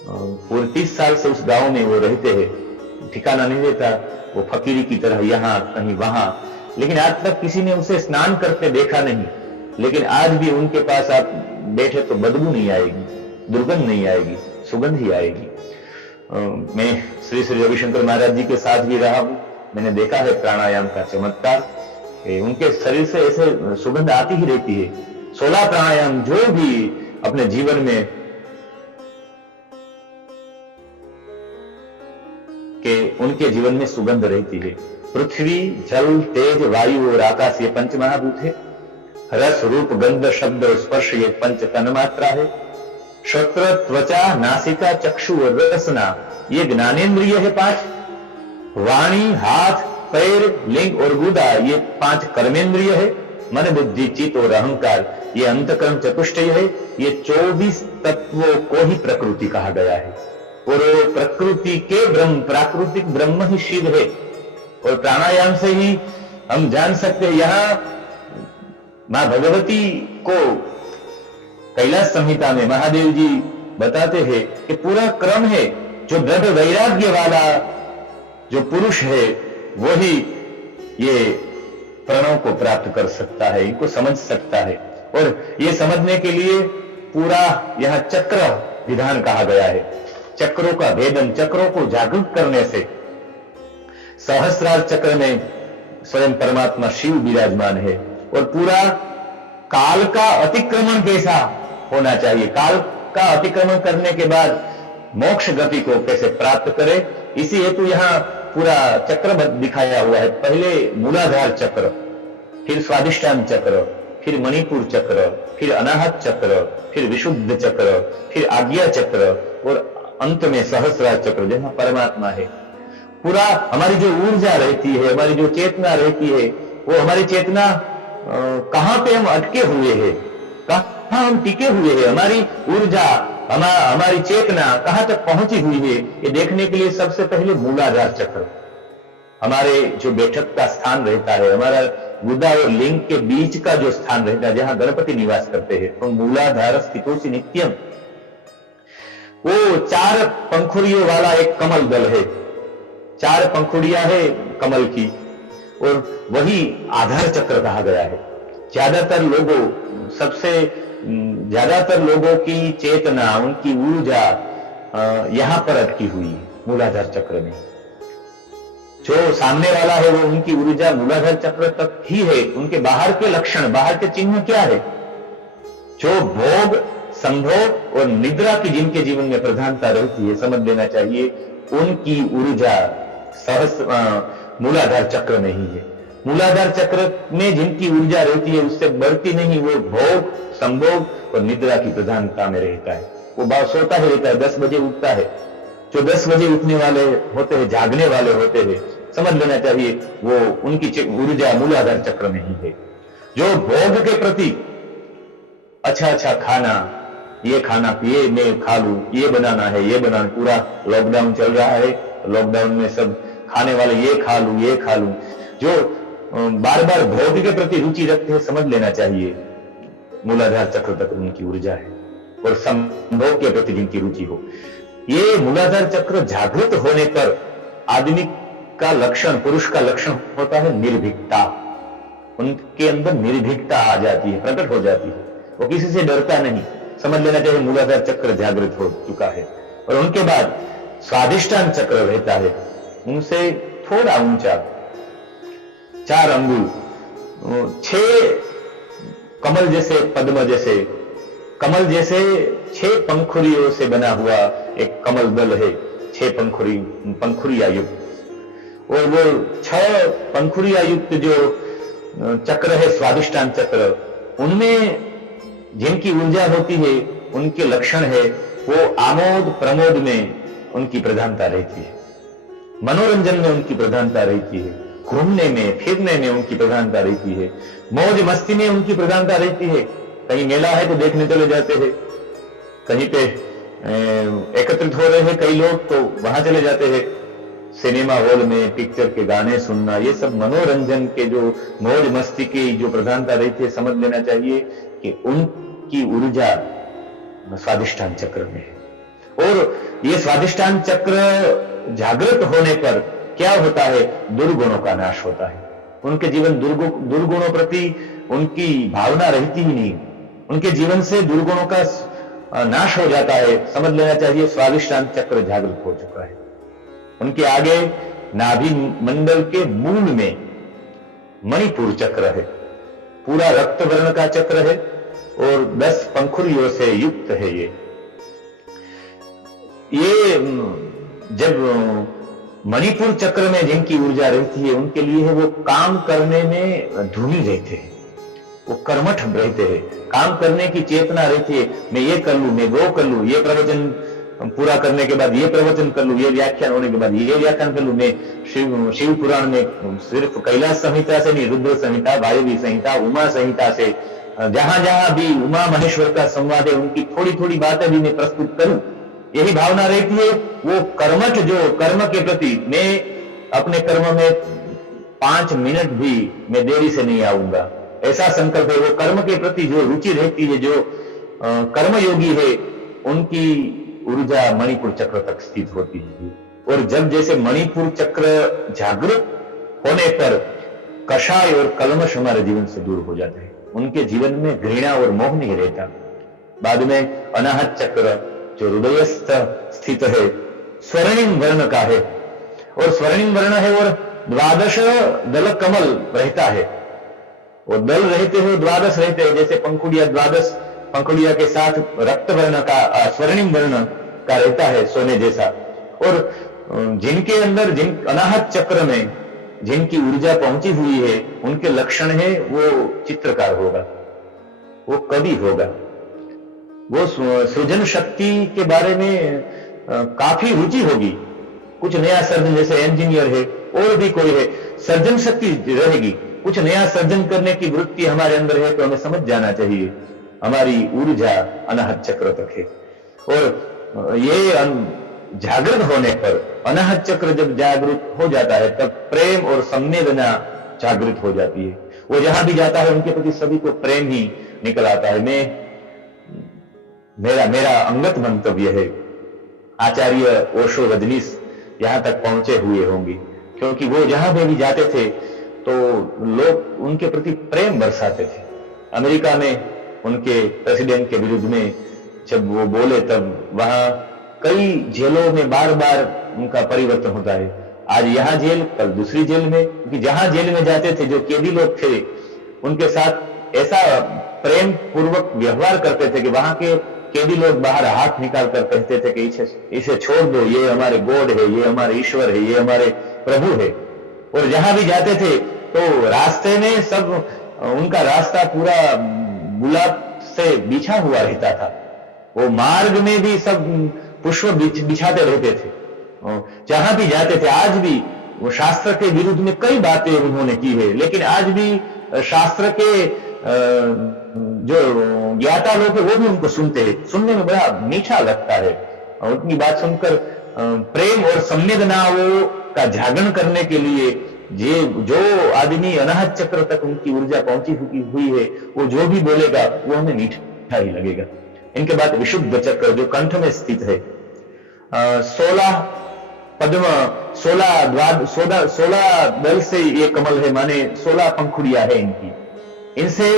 पूरे 30 साल से उस गांव में वो रहते हैं, ठिकाना नहीं देता, वो फकीरी की तरह यहां कहीं वहां, लेकिन आज तक किसी ने उसे स्नान करते देखा नहीं। लेकिन आज भी उनके पास आप बैठे तो बदबू नहीं आएगी, दुर्गंध नहीं आएगी, सुगंध ही आएगी। मैं श्री श्री रविशंकर महाराज जी के साथ भी रहा हूं, मैंने देखा है प्राणायाम का चमत्कार, उनके शरीर से ऐसे सुगंध आती ही रहती है। 16 प्राणायाम जो भी अपने जीवन में के उनके जीवन में सुगंध रहती है। पृथ्वी, जल, तेज, वायु और आकाश ये पंच महाभूत है। रस, रूप, गंध, शब्द और स्पर्श ये पंच तन्मात्रा है। श्रोत्र, त्वचा, नासिका, चक्षु और रसना ये ज्ञानेन्द्रिय है 5। वाणी, हाथ, पैर, लिंग और गुदा ये 5 कर्मेंद्रिय है। मन, बुद्धि, चित्त और अहंकार ये अंतकर्म चतुष्टय है। ये 24 तत्वों को ही प्रकृति कहा गया है और प्रकृति के ब्रह्म, प्राकृतिक ब्रह्म ही शिव है। और प्राणायाम से ही हम जान सकते हैं। यहां मां भगवती को कैलाश संहिता में महादेव जी बताते हैं कि पूरा क्रम है। जो दृढ़ वैराग्य वाला जो पुरुष है वही ये प्रणव को प्राप्त कर सकता है, इनको समझ सकता है। और ये समझने के लिए पूरा यह चक्र विधान कहा गया है। चक्रों का भेदन, चक्रों को जागरूक करने से सहस्रार चक्र में स्वयं परमात्मा शिव विराजमान है। और पूरा काल का अतिक्रमण कैसा होना चाहिए, काल का अतिक्रमण करने के बाद मोक्ष गति को कैसे प्राप्त करें, इसी हेतु यहां पूरा चक्र दिखाया हुआ है। पहले मूलाधार चक्र, फिर स्वादिष्ठान चक्र, फिर मणिपुर चक्र, फिर अनाहत चक्र, फिर विशुद्ध चक्र, फिर आज्ञा चक्र और अंत में सहस्रार चक्र जहां परमात्मा है। पूरा हमारी जो ऊर्जा रहती है, हमारी जो चेतना रहती है, वो हमारी चेतना कहां पे हम अटके हुए हैं, कहां हम टिके हुए हैं, हमारी ऊर्जा, हमारी चेतना कहां तक पहुंची हुई है, ये देखने के लिए सबसे पहले मूलाधार चक्र, हमारे जो बैठक का स्थान रहता है, हमारा गुदा और लिंग के बीच का जो स्थान रहता है जहां गणपति निवास करते हैं, तो मूलाधार स्थितोसि नित्यम, वो 4 पंखुड़ियों वाला एक कमल दल है। 4 पंखुड़ियां है कमल की और वही आधार चक्र कहा गया है। ज्यादातर लोगों की चेतना, उनकी ऊर्जा यहां पर अटकी हुई है मूलाधार चक्र में। जो सामने वाला है वो उनकी ऊर्जा मूलाधार चक्र तक ही है। उनके बाहर के लक्षण, बाहर के चिन्ह क्या है? जो भोग, संभोग और निद्रा की जिनके जीवन में प्रधानता रहती है, समझ लेना चाहिए उनकी ऊर्जा मूलाधार चक्र में ही है। मूलाधार चक्र में जिनकी ऊर्जा रहती है उससे बढ़ती नहीं, वो भोग, संभोग और निद्रा की प्रधानता में रहता है। वो बात सोता ही रहता है, 10 बजे उठता है। जो 10 बजे उठने वाले होते हैं, जागने वाले होते हैं, समझ लेना चाहिए वो उनकी ऊर्जा मूलाधार चक्र में ही है। जो भोग के प्रति अच्छा अच्छा खाना, ये खाना ये मैं खा लूं, ये बनाना है, ये बनाना, पूरा लॉकडाउन चल रहा है, लॉकडाउन में सब खाने वाले ये खा लूं, ये खा लूं, जो बार बार भोग के प्रति रुचि रखते हैं, समझ लेना चाहिए मूलाधार चक्र तक उनकी ऊर्जा है। और संभोग के प्रति जिनकी रुचि हो, ये मूलाधार चक्र जागृत होने पर आदमी का लक्षण, पुरुष का लक्षण होता है निर्भीकता। उनके अंदर निर्भीकता आ जाती है, प्रकट हो जाती है, वो किसी से डरता नहीं, समझ लेना चाहिए मूलाधार चक्र जागृत हो चुका है। और उनके बाद स्वादिष्टान चक्र रहता है, उनसे थोड़ा ऊंचा, 4 अंगुल, 6 कमल जैसे, पद्म जैसे, कमल जैसे 6 पंखुड़ियों से बना हुआ एक कमल दल है, 6 पंखुड़िया युक्त। और वो 6 पंखुड़िया युक्त जो चक्र है स्वादिष्टान चक्र, उनमें जिनकी ऊर्जा होती है, उनके लक्षण है वो आमोद प्रमोद में उनकी प्रधानता रहती है, मनोरंजन में उनकी प्रधानता रहती है, घूमने में फिरने में उनकी प्रधानता रहती है, मौज मस्ती में उनकी प्रधानता रहती है। कहीं मेला है तो देखने चले जाते हैं, कहीं पे एकत्रित हो रहे हैं कई लोग तो वहां चले जाते हैं, सिनेमा हॉल में पिक्चर के गाने सुनना, ये सब मनोरंजन के जो मौज मस्ती की जो प्रधानता रहती है, समझ लेना चाहिए कि उनकी ऊर्जा स्वादिष्टान चक्र में है। और ये स्वादिष्टान चक्र जागृत होने पर क्या होता है, दुर्गुणों का नाश होता है। उनके जीवन दुर्गुणों प्रति उनकी भावना रहती ही नहीं, उनके जीवन से दुर्गुणों का नाश हो जाता है, समझ लेना चाहिए स्वादिष्टान चक्र जागृत हो चुका है। उनके आगे नाभि मंडल के मूल में मणिपुर चक्र है, पूरा रक्त वर्ण का चक्र है और 10 पंखुड़ियों से युक्त है। ये जब मणिपुर चक्र में जिनकी ऊर्जा रहती है, उनके लिए है वो काम करने में धूनी रहते हैं, वो कर्मठ रहते हैं, काम करने की चेतना रहती है, मैं ये कर लूं, मैं वो कर लूं, ये प्रवचन पूरा करने के बाद ये प्रवचन कर लूं, ये व्याख्यान होने के बाद ये व्याख्यान कर लूं, मैं शिव पुराण में सिर्फ कैलाश संहिता से नहीं, रुद्र संहिता, वायवी संहिता, उमा संहिता से जहां जहां भी उमा महेश्वर का संवाद है, उनकी थोड़ी थोड़ी बातें भी मैं प्रस्तुत करूं, यही भावना रहती है। वो कर्मठ जो कर्म के प्रति, मैं अपने कर्म में 5 मिनट भी मैं देरी से नहीं आऊंगा, ऐसा संकल्प है। वो कर्म के प्रति जो रुचि रहती है, जो कर्मयोगी है, उनकी ऊर्जा मणिपुर चक्र तक स्थित होती है। और जब जैसे मणिपुर चक्र जागृत होने पर कषाय और कलमश हमारे जीवन से दूर हो जाते हैं, उनके जीवन में घृणा और मोह नहीं रहता। बाद में अनाहत चक्र जो हृदयस्थ स्थित है, स्वर्णिम वर्ण का है, और स्वर्णिम वर्ण है और 12 दल कमल रहता है, और दल रहते हैं 12 रहते हैं, जैसे पंखुड़िया 12 पंखुड़िया के साथ रक्त वर्ण का, स्वर्णिम वर्ण का रहता है, सोने जैसा। और जिनके अंदर, जिन अनाहत चक्र में जिनकी ऊर्जा पहुंची हुई है, उनके लक्षण है वो चित्रकार होगा, वो कवि होगा, वो सृजन शक्ति के बारे में काफी रुचि होगी, कुछ नया सर्जन, जैसे इंजीनियर है और भी कोई है, सर्जन शक्ति रहेगी, कुछ नया सर्जन करने की वृत्ति हमारे अंदर है, तो हमें समझ जाना चाहिए हमारी ऊर्जा अनाहत चक्र तक है। और ये जागृत होने पर, अनाहत चक्र जब जागृत हो जाता है, तब प्रेम और संवेदना जागृत हो जाती है। वो जहां भी जाता है उनके प्रति सभी को प्रेम ही निकल आता है। मेरा अंगत मंतव्य है, आचार्य ओशो रजनीश यहां तक पहुंचे हुए होंगे, क्योंकि वो जहां भी जाते थे तो लोग उनके प्रति प्रेम बरसाते थे। अमेरिका में उनके प्रेसिडेंट के विरुद्ध में जब वो बोले, तब वहां कई जेलों में बार बार उनका परिवर्तन होता है, आज यहां जेल, कल दूसरी जेल में, क्योंकि जहां जेल में जाते थे जो कैदी लोग थे, उनके साथ ऐसा प्रेम पूर्वक व्यवहार करते थे कि वहां के कैदी लोग बाहर हाथ निकाल कर कहते थे कि इसे छोड़ दो, ये हमारे गॉड है, ये हमारे ईश्वर है, ये हमारे प्रभु है। और जहां भी जाते थे तो रास्ते में सब उनका रास्ता पूरा गुलाब से बिछा हुआ रहता था। वो मार्ग में भी सब पुष्प बिछाते रहते थे, जहां भी जाते थे। आज भी वो शास्त्र के विरुद्ध में कई बातें उन्होंने की है, लेकिन आज भी शास्त्र के जो ज्ञाता लोग हैं वो भी उनको सुनते हैं। सुनने में बड़ा मीठा लगता है, उनकी बात सुनकर प्रेम और संवेदनाओं का जागरण करने के लिए जो आदमी अनाहत चक्र तक उनकी ऊर्जा पहुंची हुई है, वो जो भी बोलेगा वो हमें मीठा ही लगेगा। इनके बाद विशुद्ध चक्र जो कंठ में स्थित है, 16 पद्म, 16 दल से ये कमल है, माने 16 पंखुड़ियां है इनकी। इनसे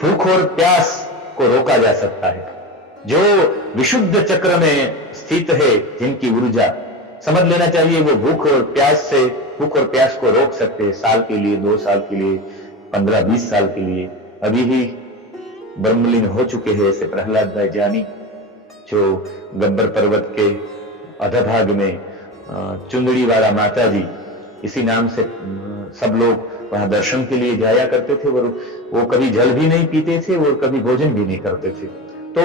भूख और प्यास को रोका जा सकता है। जो विशुद्ध चक्र में स्थित है, जिनकी ऊर्जा, समझ लेना चाहिए वो भूख और प्यास को रोक सकते हैं, साल के लिए, 2 साल के लिए, 15-20 साल के लिए। अभी ही ब्रह्मलीन हो चुके हैं ऐसे प्रहलाद भाई जानी, जो गब्बर पर्वत के अधभाग में चुंदड़ी वाला माता जी, इसी नाम से सब लोग वहां दर्शन के लिए जाया करते थे। और वो कभी जल भी नहीं पीते थे और कभी भोजन भी नहीं करते थे। तो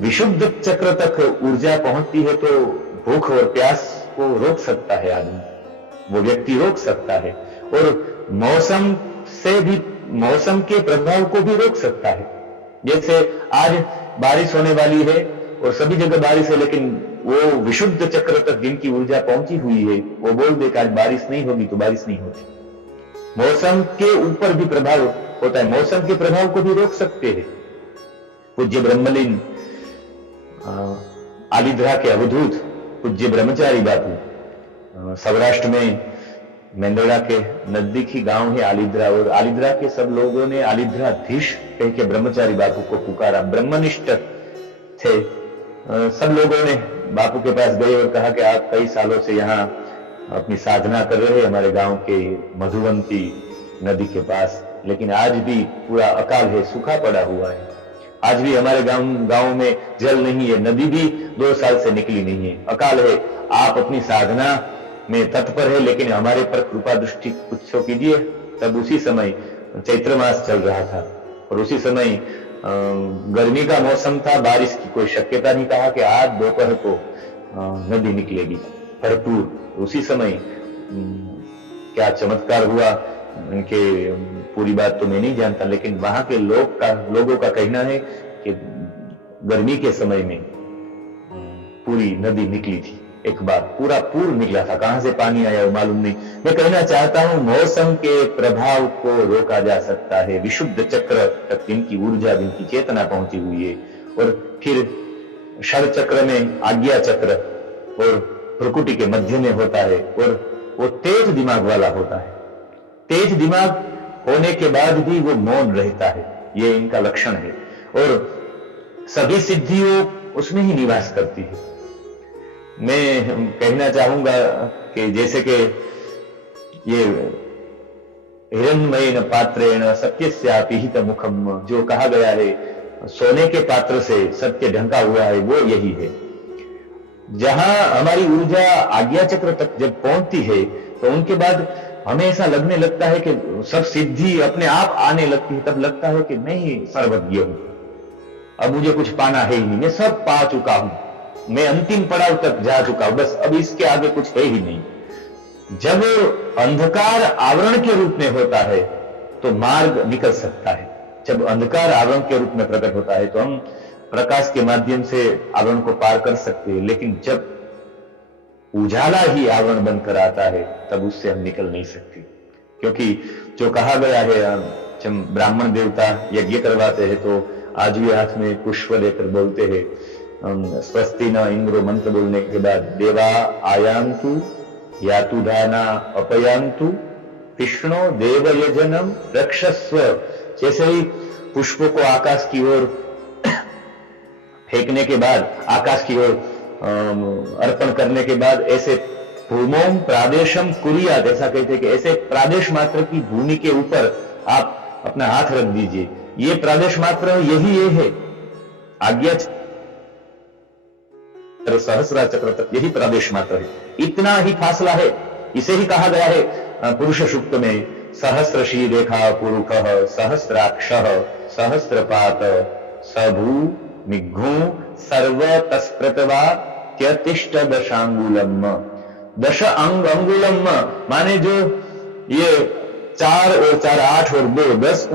विशुद्ध चक्र तक ऊर्जा पहुंचती है तो भूख और प्यास को रोक सकता है आदमी, वो व्यक्ति रोक सकता है। और मौसम के प्रभाव को भी रोक सकता है। जैसे आज बारिश होने वाली है और सभी जगह बारिश है, लेकिन वो विशुद्ध चक्र तक जिनकी ऊर्जा पहुंची हुई है वो बोल दे कि आज बारिश नहीं होगी तो बारिश नहीं होती। मौसम के ऊपर भी प्रभाव होता है, मौसम के प्रभाव को भी रोक सकते हैं। पूज्य ब्रह्मलीन आलिद्रा के अवधूत पूज्य ब्रह्मचारी बापू, सौराष्ट्र में मेंदड़ा के नजदीक ही गांव है आलिद्रा, और आलिद्रा के सब लोगों ने आलिद्राधीश कह के ब्रह्मचारी बापू को पुकारा। ब्रह्मनिष्ठ थे, सब लोगों ने बापू के पास गए और कहा कि आप कई सालों से यहाँ अपनी साधना कर रहे हैं हमारे गांव के मधुवंती नदी के पास, लेकिन आज भी पूरा अकाल है, सूखा पड़ा हुआ है। आज भी हमारे गांव में जल नहीं है, नदी भी 2 साल से निकली नहीं है, अकाल है। आप अपनी साधना में तत्पर है, लेकिन हमारे पर कृपा दृष्टि कुछ तो कीजिए। तब उसी समय चैत्र मास चल रहा था और उसी समय गर्मी का मौसम था, बारिश की कोई शक्यता नहीं। कहा कि आज दोपहर को नदी निकलेगी भरपूर। उसी समय क्या चमत्कार हुआ, उनके पूरी बात तो मैं नहीं जानता, लेकिन वहां के लोगों का कहना है कि गर्मी के समय में पूरी नदी निकली थी, एक बार पूरा पूर निकला था। कहां से पानी आया वो मालूम नहीं। मैं कहना चाहता हूं मौसम के प्रभाव को रोका जा सकता है। विशुद्ध चक्र तक जिनकी ऊर्जा, जिनकी चेतना पहुंची हुई है। और फिर षड चक्र में आज्ञा चक्र और प्रकृति के मध्य में होता है, और वो तेज दिमाग वाला होता है। तेज दिमाग होने के बाद भी वो मौन रहता है, ये इनका लक्षण है। और सभी सिद्धियों उसमें ही निवास करती है। मैं कहना चाहूंगा कि जैसे कि ये हिरण्मयेन पात्रेण सत्यस्यापिहित मुखम, जो कहा गया है सोने के पात्र से सत्य ढंका हुआ है, वो यही है। जहां हमारी ऊर्जा आज्ञा चक्र तक जब पहुंचती है तो उनके बाद हमें ऐसा लगने लगता है कि सब सिद्धि अपने आप आने लगती है। तब लगता है कि मैं ही सर्वज्ञ हूं, अब मुझे कुछ पाना है ही नहीं, मैं सब पा चुका हूं, मैं अंतिम पड़ाव तक जा चुका हूं, बस अब इसके आगे कुछ है ही नहीं। जब अंधकार आवरण के रूप में होता है तो मार्ग निकल सकता है। जब अंधकार आवरण के रूप में प्रकट होता है तो हम प्रकाश के माध्यम से आवरण को पार कर सकते हैं, लेकिन जब उजाला ही आवरण बनकर आता है तब उससे हम निकल नहीं सकते। क्योंकि जो कहा गया है, जब ब्राह्मण देवता यज्ञ करवाते हैं तो आज भी हाथ में पुष्प लेकर बोलते हैं स्वस्ति न इंद्रो, मंत्र बोलने के बाद देवा आयांतु यातु धाना अपयांतु विष्णु देव यजनम रक्षस्व। जैसे ही पुष्पों को आकाश की ओर फेंकने के बाद, आकाश की ओर अर्पण करने के बाद, ऐसे भूमोम प्रादेशम कुरियात, ऐसा कहते हैं कि ऐसे प्रादेश मात्र की भूमि के ऊपर आप अपना हाथ रख दीजिए। ये प्रादेश मात्र यही ये है आज्ञा सहस्रा चक्र तक यही प्रदेश मात्र है, इतना ही फासला है। इसे ही कहा गया है पुरुष सूक्त में, सहस्रशी रेखा पुरुष सहस्राक्ष सहस्रपात सभू निघ्घू सर्व तस्प्रतवा त्यतिष्ठ दशांगुलम। दश अंगुलम माने जो ये 4 और 4 8 और 2 10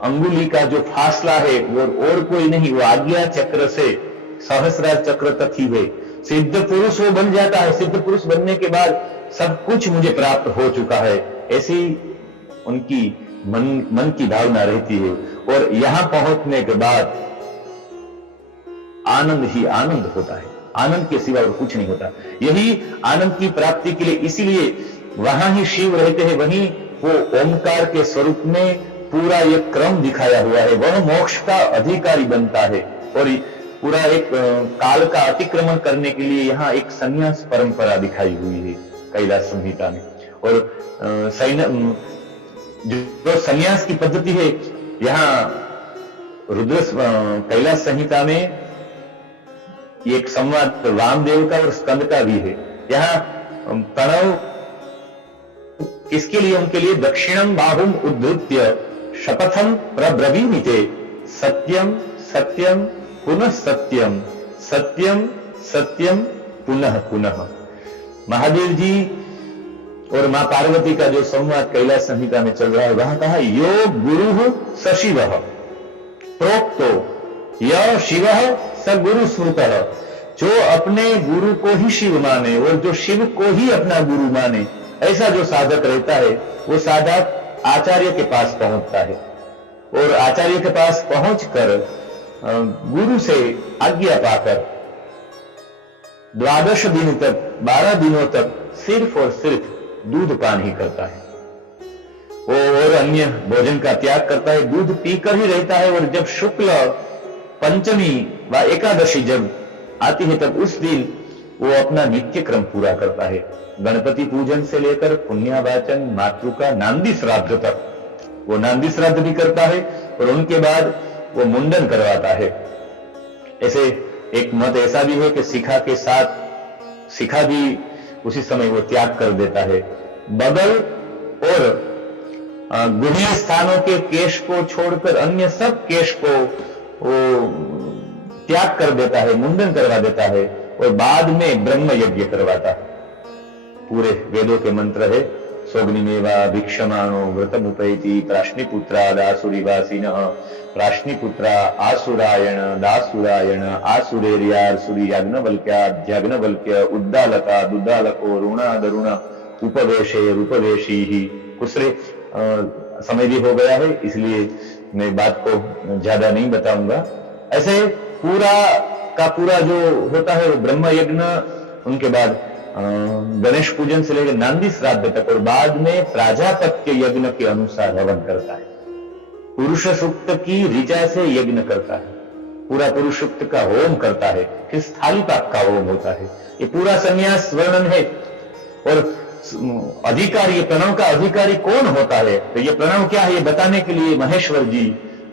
अंगुली का जो फासला है वो और कोई नहीं, वो आज्ञा चक्र से सहस्रा चक्र तक ही है। सिद्ध पुरुष वो बन जाता है, सिद्ध पुरुष बनने के बाद सब कुछ मुझे प्राप्त हो चुका है, ऐसी उनकी मन की भावना रहती है। और यहां पहुंचने के बाद आनंद ही आनंद होता है, आनंद के सिवा और कुछ नहीं होता। यही आनंद की प्राप्ति के लिए इसीलिए वहां ही शिव रहते हैं, वहीं वो ओंकार के स्वरूप में पूरा एक क्रम दिखाया हुआ है, वह मोक्ष का अधिकारी बनता है। और पूरा एक काल का अतिक्रमण करने के लिए यहाँ एक संन्यास परंपरा दिखाई हुई है कैलाश संहिता में। और जो संन्यास की पद्धति है यहाँ रुद्र कैलाश संहिता में एक संवाद वामदेव का और स्कंद का भी है। यहाँ प्रणव किसके लिए? उनके लिए दक्षिणम बाहुम उद्धृत्य शपथम प्रब्रवीमिते सत्यम सत्यम पुनः सत्यम सत्यम सत्यम पुनः पुनः। महादेव जी और मां पार्वती का जो संवाद कैलाश संहिता में चल रहा है, वहां कहा यो गुरु स शिव प्रोक्तो य शिव स गुरु स्मृत। जो अपने गुरु को ही शिव माने और जो शिव को ही अपना गुरु माने, ऐसा जो साधक रहता है वो साधक आचार्य के पास पहुंचता है। और आचार्य के पास पहुंचकर गुरु से आज्ञा पाकर 12 दिन तक 12 दिनों तक सिर्फ और सिर्फ दूध पान ही करता है, और अन्य भोजन का त्याग करता है, दूध पीकर ही रहता है। और जब शुक्ल पंचमी व एकादशी जब आती है तब उस दिन वो अपना नित्य क्रम पूरा करता है। गणपति पूजन से लेकर पुण्यावाचन मातृका नांदी श्राद्ध तक वो नांदी श्राद्ध भी करता है, और उनके बाद वो मुंडन करवाता है। ऐसे एक मत ऐसा भी है कि शिखा के साथ शिखा भी उसी समय वो त्याग कर देता है। बगल और गुह्य स्थानों के केश को छोड़कर अन्य सब केश को वो त्याग कर देता है, मुंडन करवा देता है, और बाद में ब्रह्म यज्ञ करवाता है। पूरे वेदों के मंत्र है, सोग्निमेवा भिक्षमाणो व्रतमुपैति प्राश्निपुत्रादासुरीवासिनः प्राश्निपुत्रा आसुरायण दासुरायण आसुरेर्यासुरी याज्ञवल्क्याद्याज्ञवल्क्य उद्दालका दुद्दालको ऋणादरुण उपवेशे उपवेशी ही। कुछ समय भी हो गया है, इसलिए मैं बात को ज्यादा नहीं बताऊंगा। ऐसे पूरा का पूरा जो होता है वो ब्रह्म यज्ञ, उनके बाद गणेश पूजन से लेकर नांदी श्राद्ध तक, और बाद में प्राजापत्य यज्ञ के अनुसार हवन करता है। पुरुष सूक्त की ऋचा से यज्ञ करता है, पूरा पुरुष सूक्त का होम करता है, फिर स्थाली पाक का होम होता है। ये पूरा संन्यास वर्णन है। और अधिकारी, ये प्रणव का अधिकारी कौन होता है, तो ये प्रणव क्या है ये बताने के लिए महेश्वर जी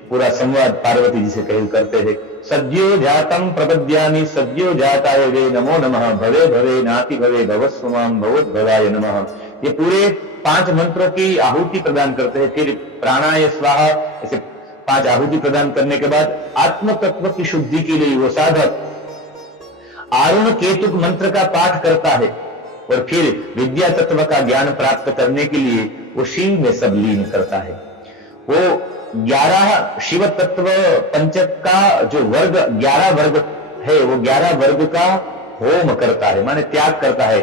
पूरा संवाद पार्वती जी से कह करते हैं। सद्यो जातम प्रपद्यामि सद्यो जाताय वे नमो नमः भवे भवे नाति भवे भवस्वमाम भवोद्भवाय नमः। ये पूरे 5 मंत्रों की आहुति प्रदान करते हैं। फिर प्राणाय स्वाहा, ऐसे 5 आहुति प्रदान करने के बाद आत्म तत्व की शुद्धि के लिए वो साधक आरुण केतुक मंत्र का पाठ करता है, और फिर विद्या तत्व का ज्ञान प्राप्त करने के लिए वो शिव में सब लीन करता है। वो 11 शिव तत्व पंचक का जो वर्ग 11 वर्ग है, वो 11 वर्ग का होम करता है, माने त्याग करता है।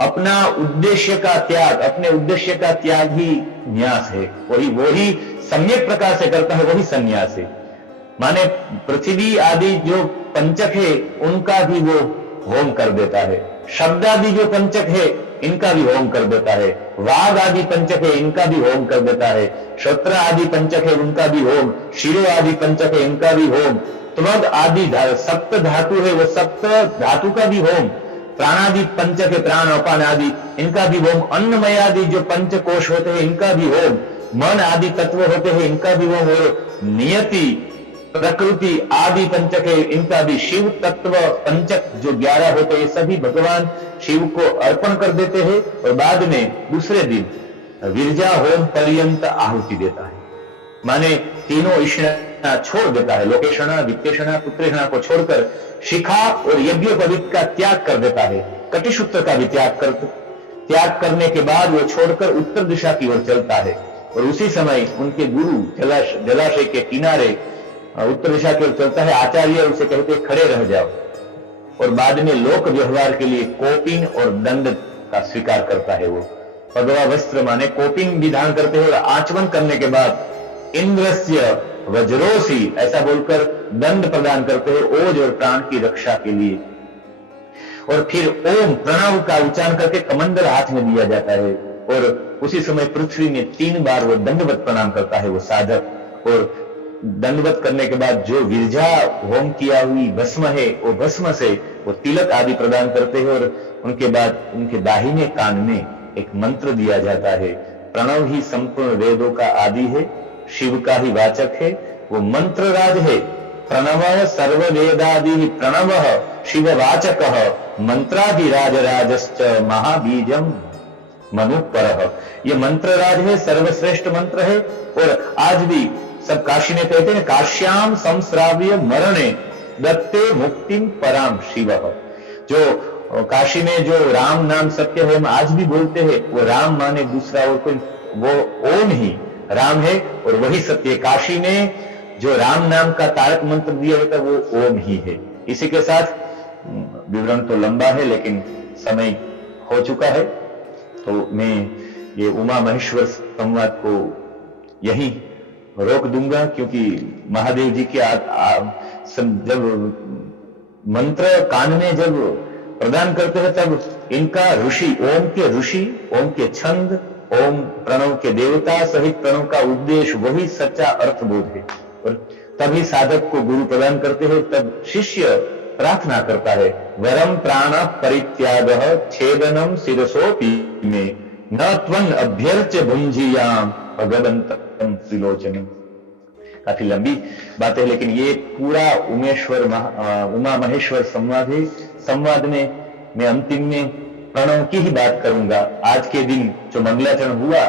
अपना उद्देश्य का त्याग, अपने उद्देश्य का त्याग ही न्यास है, वही सम्यक प्रकार से करता है, वही संन्यास है। माने पृथ्वी आदि जो पंचक है उनका भी वो होम कर देता है, शब्द आदि जो पंचक है इनका भी होम कर देता है, वाग आदि पंचक है इनका भी होम कर देता है, श्रोत्र आदि पंचक है उनका भी होम, शिरो आदि पंचक है इनका भी होम, त्वग आदि सप्त धातु है वो सप्त धातु का भी होम, प्राणादि पंचक है प्राण अपान आदि इनका भी होम, अन्नमय आदि जो पंचकोश होते हैं इनका भी होम, मन आदि तत्व होते हैं इनका भी होम, और नियति प्रकृति आदि पंचक है, इनका भी शिव तत्व पंचक जो 11 होते हैं, ये सभी भगवान शिव को अर्पण कर देते हैं और बाद में दूसरे दिन विरजा होम पर्यंत आहुति देता है। माने तीनों ईषणा छोड़ देता है, लोकेशणा, वित्तेषणा, पुत्रेषणा को छोड़कर शिखा और यज्ञोपवीत का त्याग कर देता है। कटिसूत्र का भी त्याग करने के बाद वो छोड़कर उत्तर दिशा की ओर चलता है और उसी समय उनके गुरु जलाशय के किनारे उत्तर दिशा की ओर चलता है। आचार्य उसे कहते खड़े रह जाओ और बाद में लोक व्यवहार के लिए कोपिन और दंड का स्वीकार करता है। वो पगवा वस्त्र माने कोपिन विधान करते हैं और आचमन करने के बाद इंद्रस्य वज्रोसी ऐसा बोलकर दंड प्रदान करते हैं ओज और प्राण की रक्षा के लिए। और फिर ओम प्रणव का उच्चारण करके कमंडल हाथ में दिया जाता है और उसी समय पृथ्वी में 3 बार वो दंडवत प्रणाम करता है वो साधक। और दंडवत करने के बाद जो विरजा होम किया हुई भस्म है वो भस्म से वो तिलक आदि प्रदान करते हैं और उनके बाद उनके दाहिने कान में एक मंत्र दिया जाता है। प्रणव ही संपूर्ण वेदों का आदि है, शिव का ही वाचक है, वो मंत्र राज है। प्रणव सर्ववेदादि प्रणव शिववाचक मंत्रादिराज राजश्च महाबीजम मनुपर। ये मंत्र राज है, सर्वश्रेष्ठ मंत्र है। और आज भी सब काशी में कहते हैं काश्याम संस्राव्य मरणे दत्ते मुक्तिम पराम शिव। जो काशी में जो राम नाम सत्य है हम आज भी बोलते हैं, वो राम माने दूसरा और कोई, वो ओम ही राम है और वही सत्य। काशी में जो राम नाम का तारक मंत्र दिया होता है वो ओम ही है। इसी के साथ विवरण तो लंबा है लेकिन समय हो चुका है, तो मैं ये उमा महेश्वर संवाद को यही रोक दूंगा, क्योंकि महादेव जी के जब मंत्र कान में जब प्रदान करते हैं तब इनका ऋषि, ओम के ऋषि, ओम के छंद, ओम प्रणव के देवता सहित प्रणव का उपदेश वही सच्चा अर्थबोध है। और तभी साधक को गुरु प्रदान करते हैं, तब शिष्य प्रार्थना करता है वरम प्राण परित्याग छेदनम शिरसोपि में न त्वं अभ्यर्च्य भुंजीयाम भगवंतम त्रिलोचनम। काफी लंबी बात है लेकिन ये पूरा उमा महेश्वर संवाद है। संवाद में मैं अंतिम में प्रणव की ही बात करूंगा। आज के दिन जो मंगलाचरण हुआ,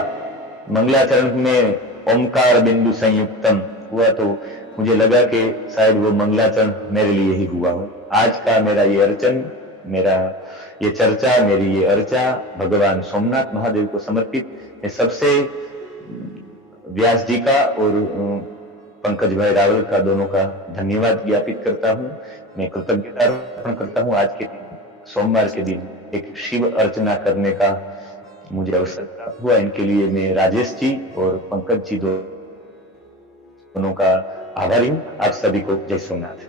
मंगलाचरण में ओमकार बिंदु संयुक्तम हुआ, तो मुझे लगा कि शायद वो मंगलाचरण मेरे लिए ही हुआ हो। आज का मेरा ये अर्चन, मेरा ये चर्चा, मेरी ये अर्चा भगवान सोमनाथ महादेव को समर्पित। मैं सबसे व्यास जी का और पंकज भाई रावल का, दोनों का धन्यवाद ज्ञापित करता हूं। मैं कृतज्ञता अर्पण करता हूं। आज के दिन, सोमवार के दिन, एक शिव अर्चना करने का मुझे अवसर प्राप्त हुआ। इनके लिए मैं राजेश जी और पंकज जी दोनों का आभारी हूं। आप सभी को जय सोमनाथ।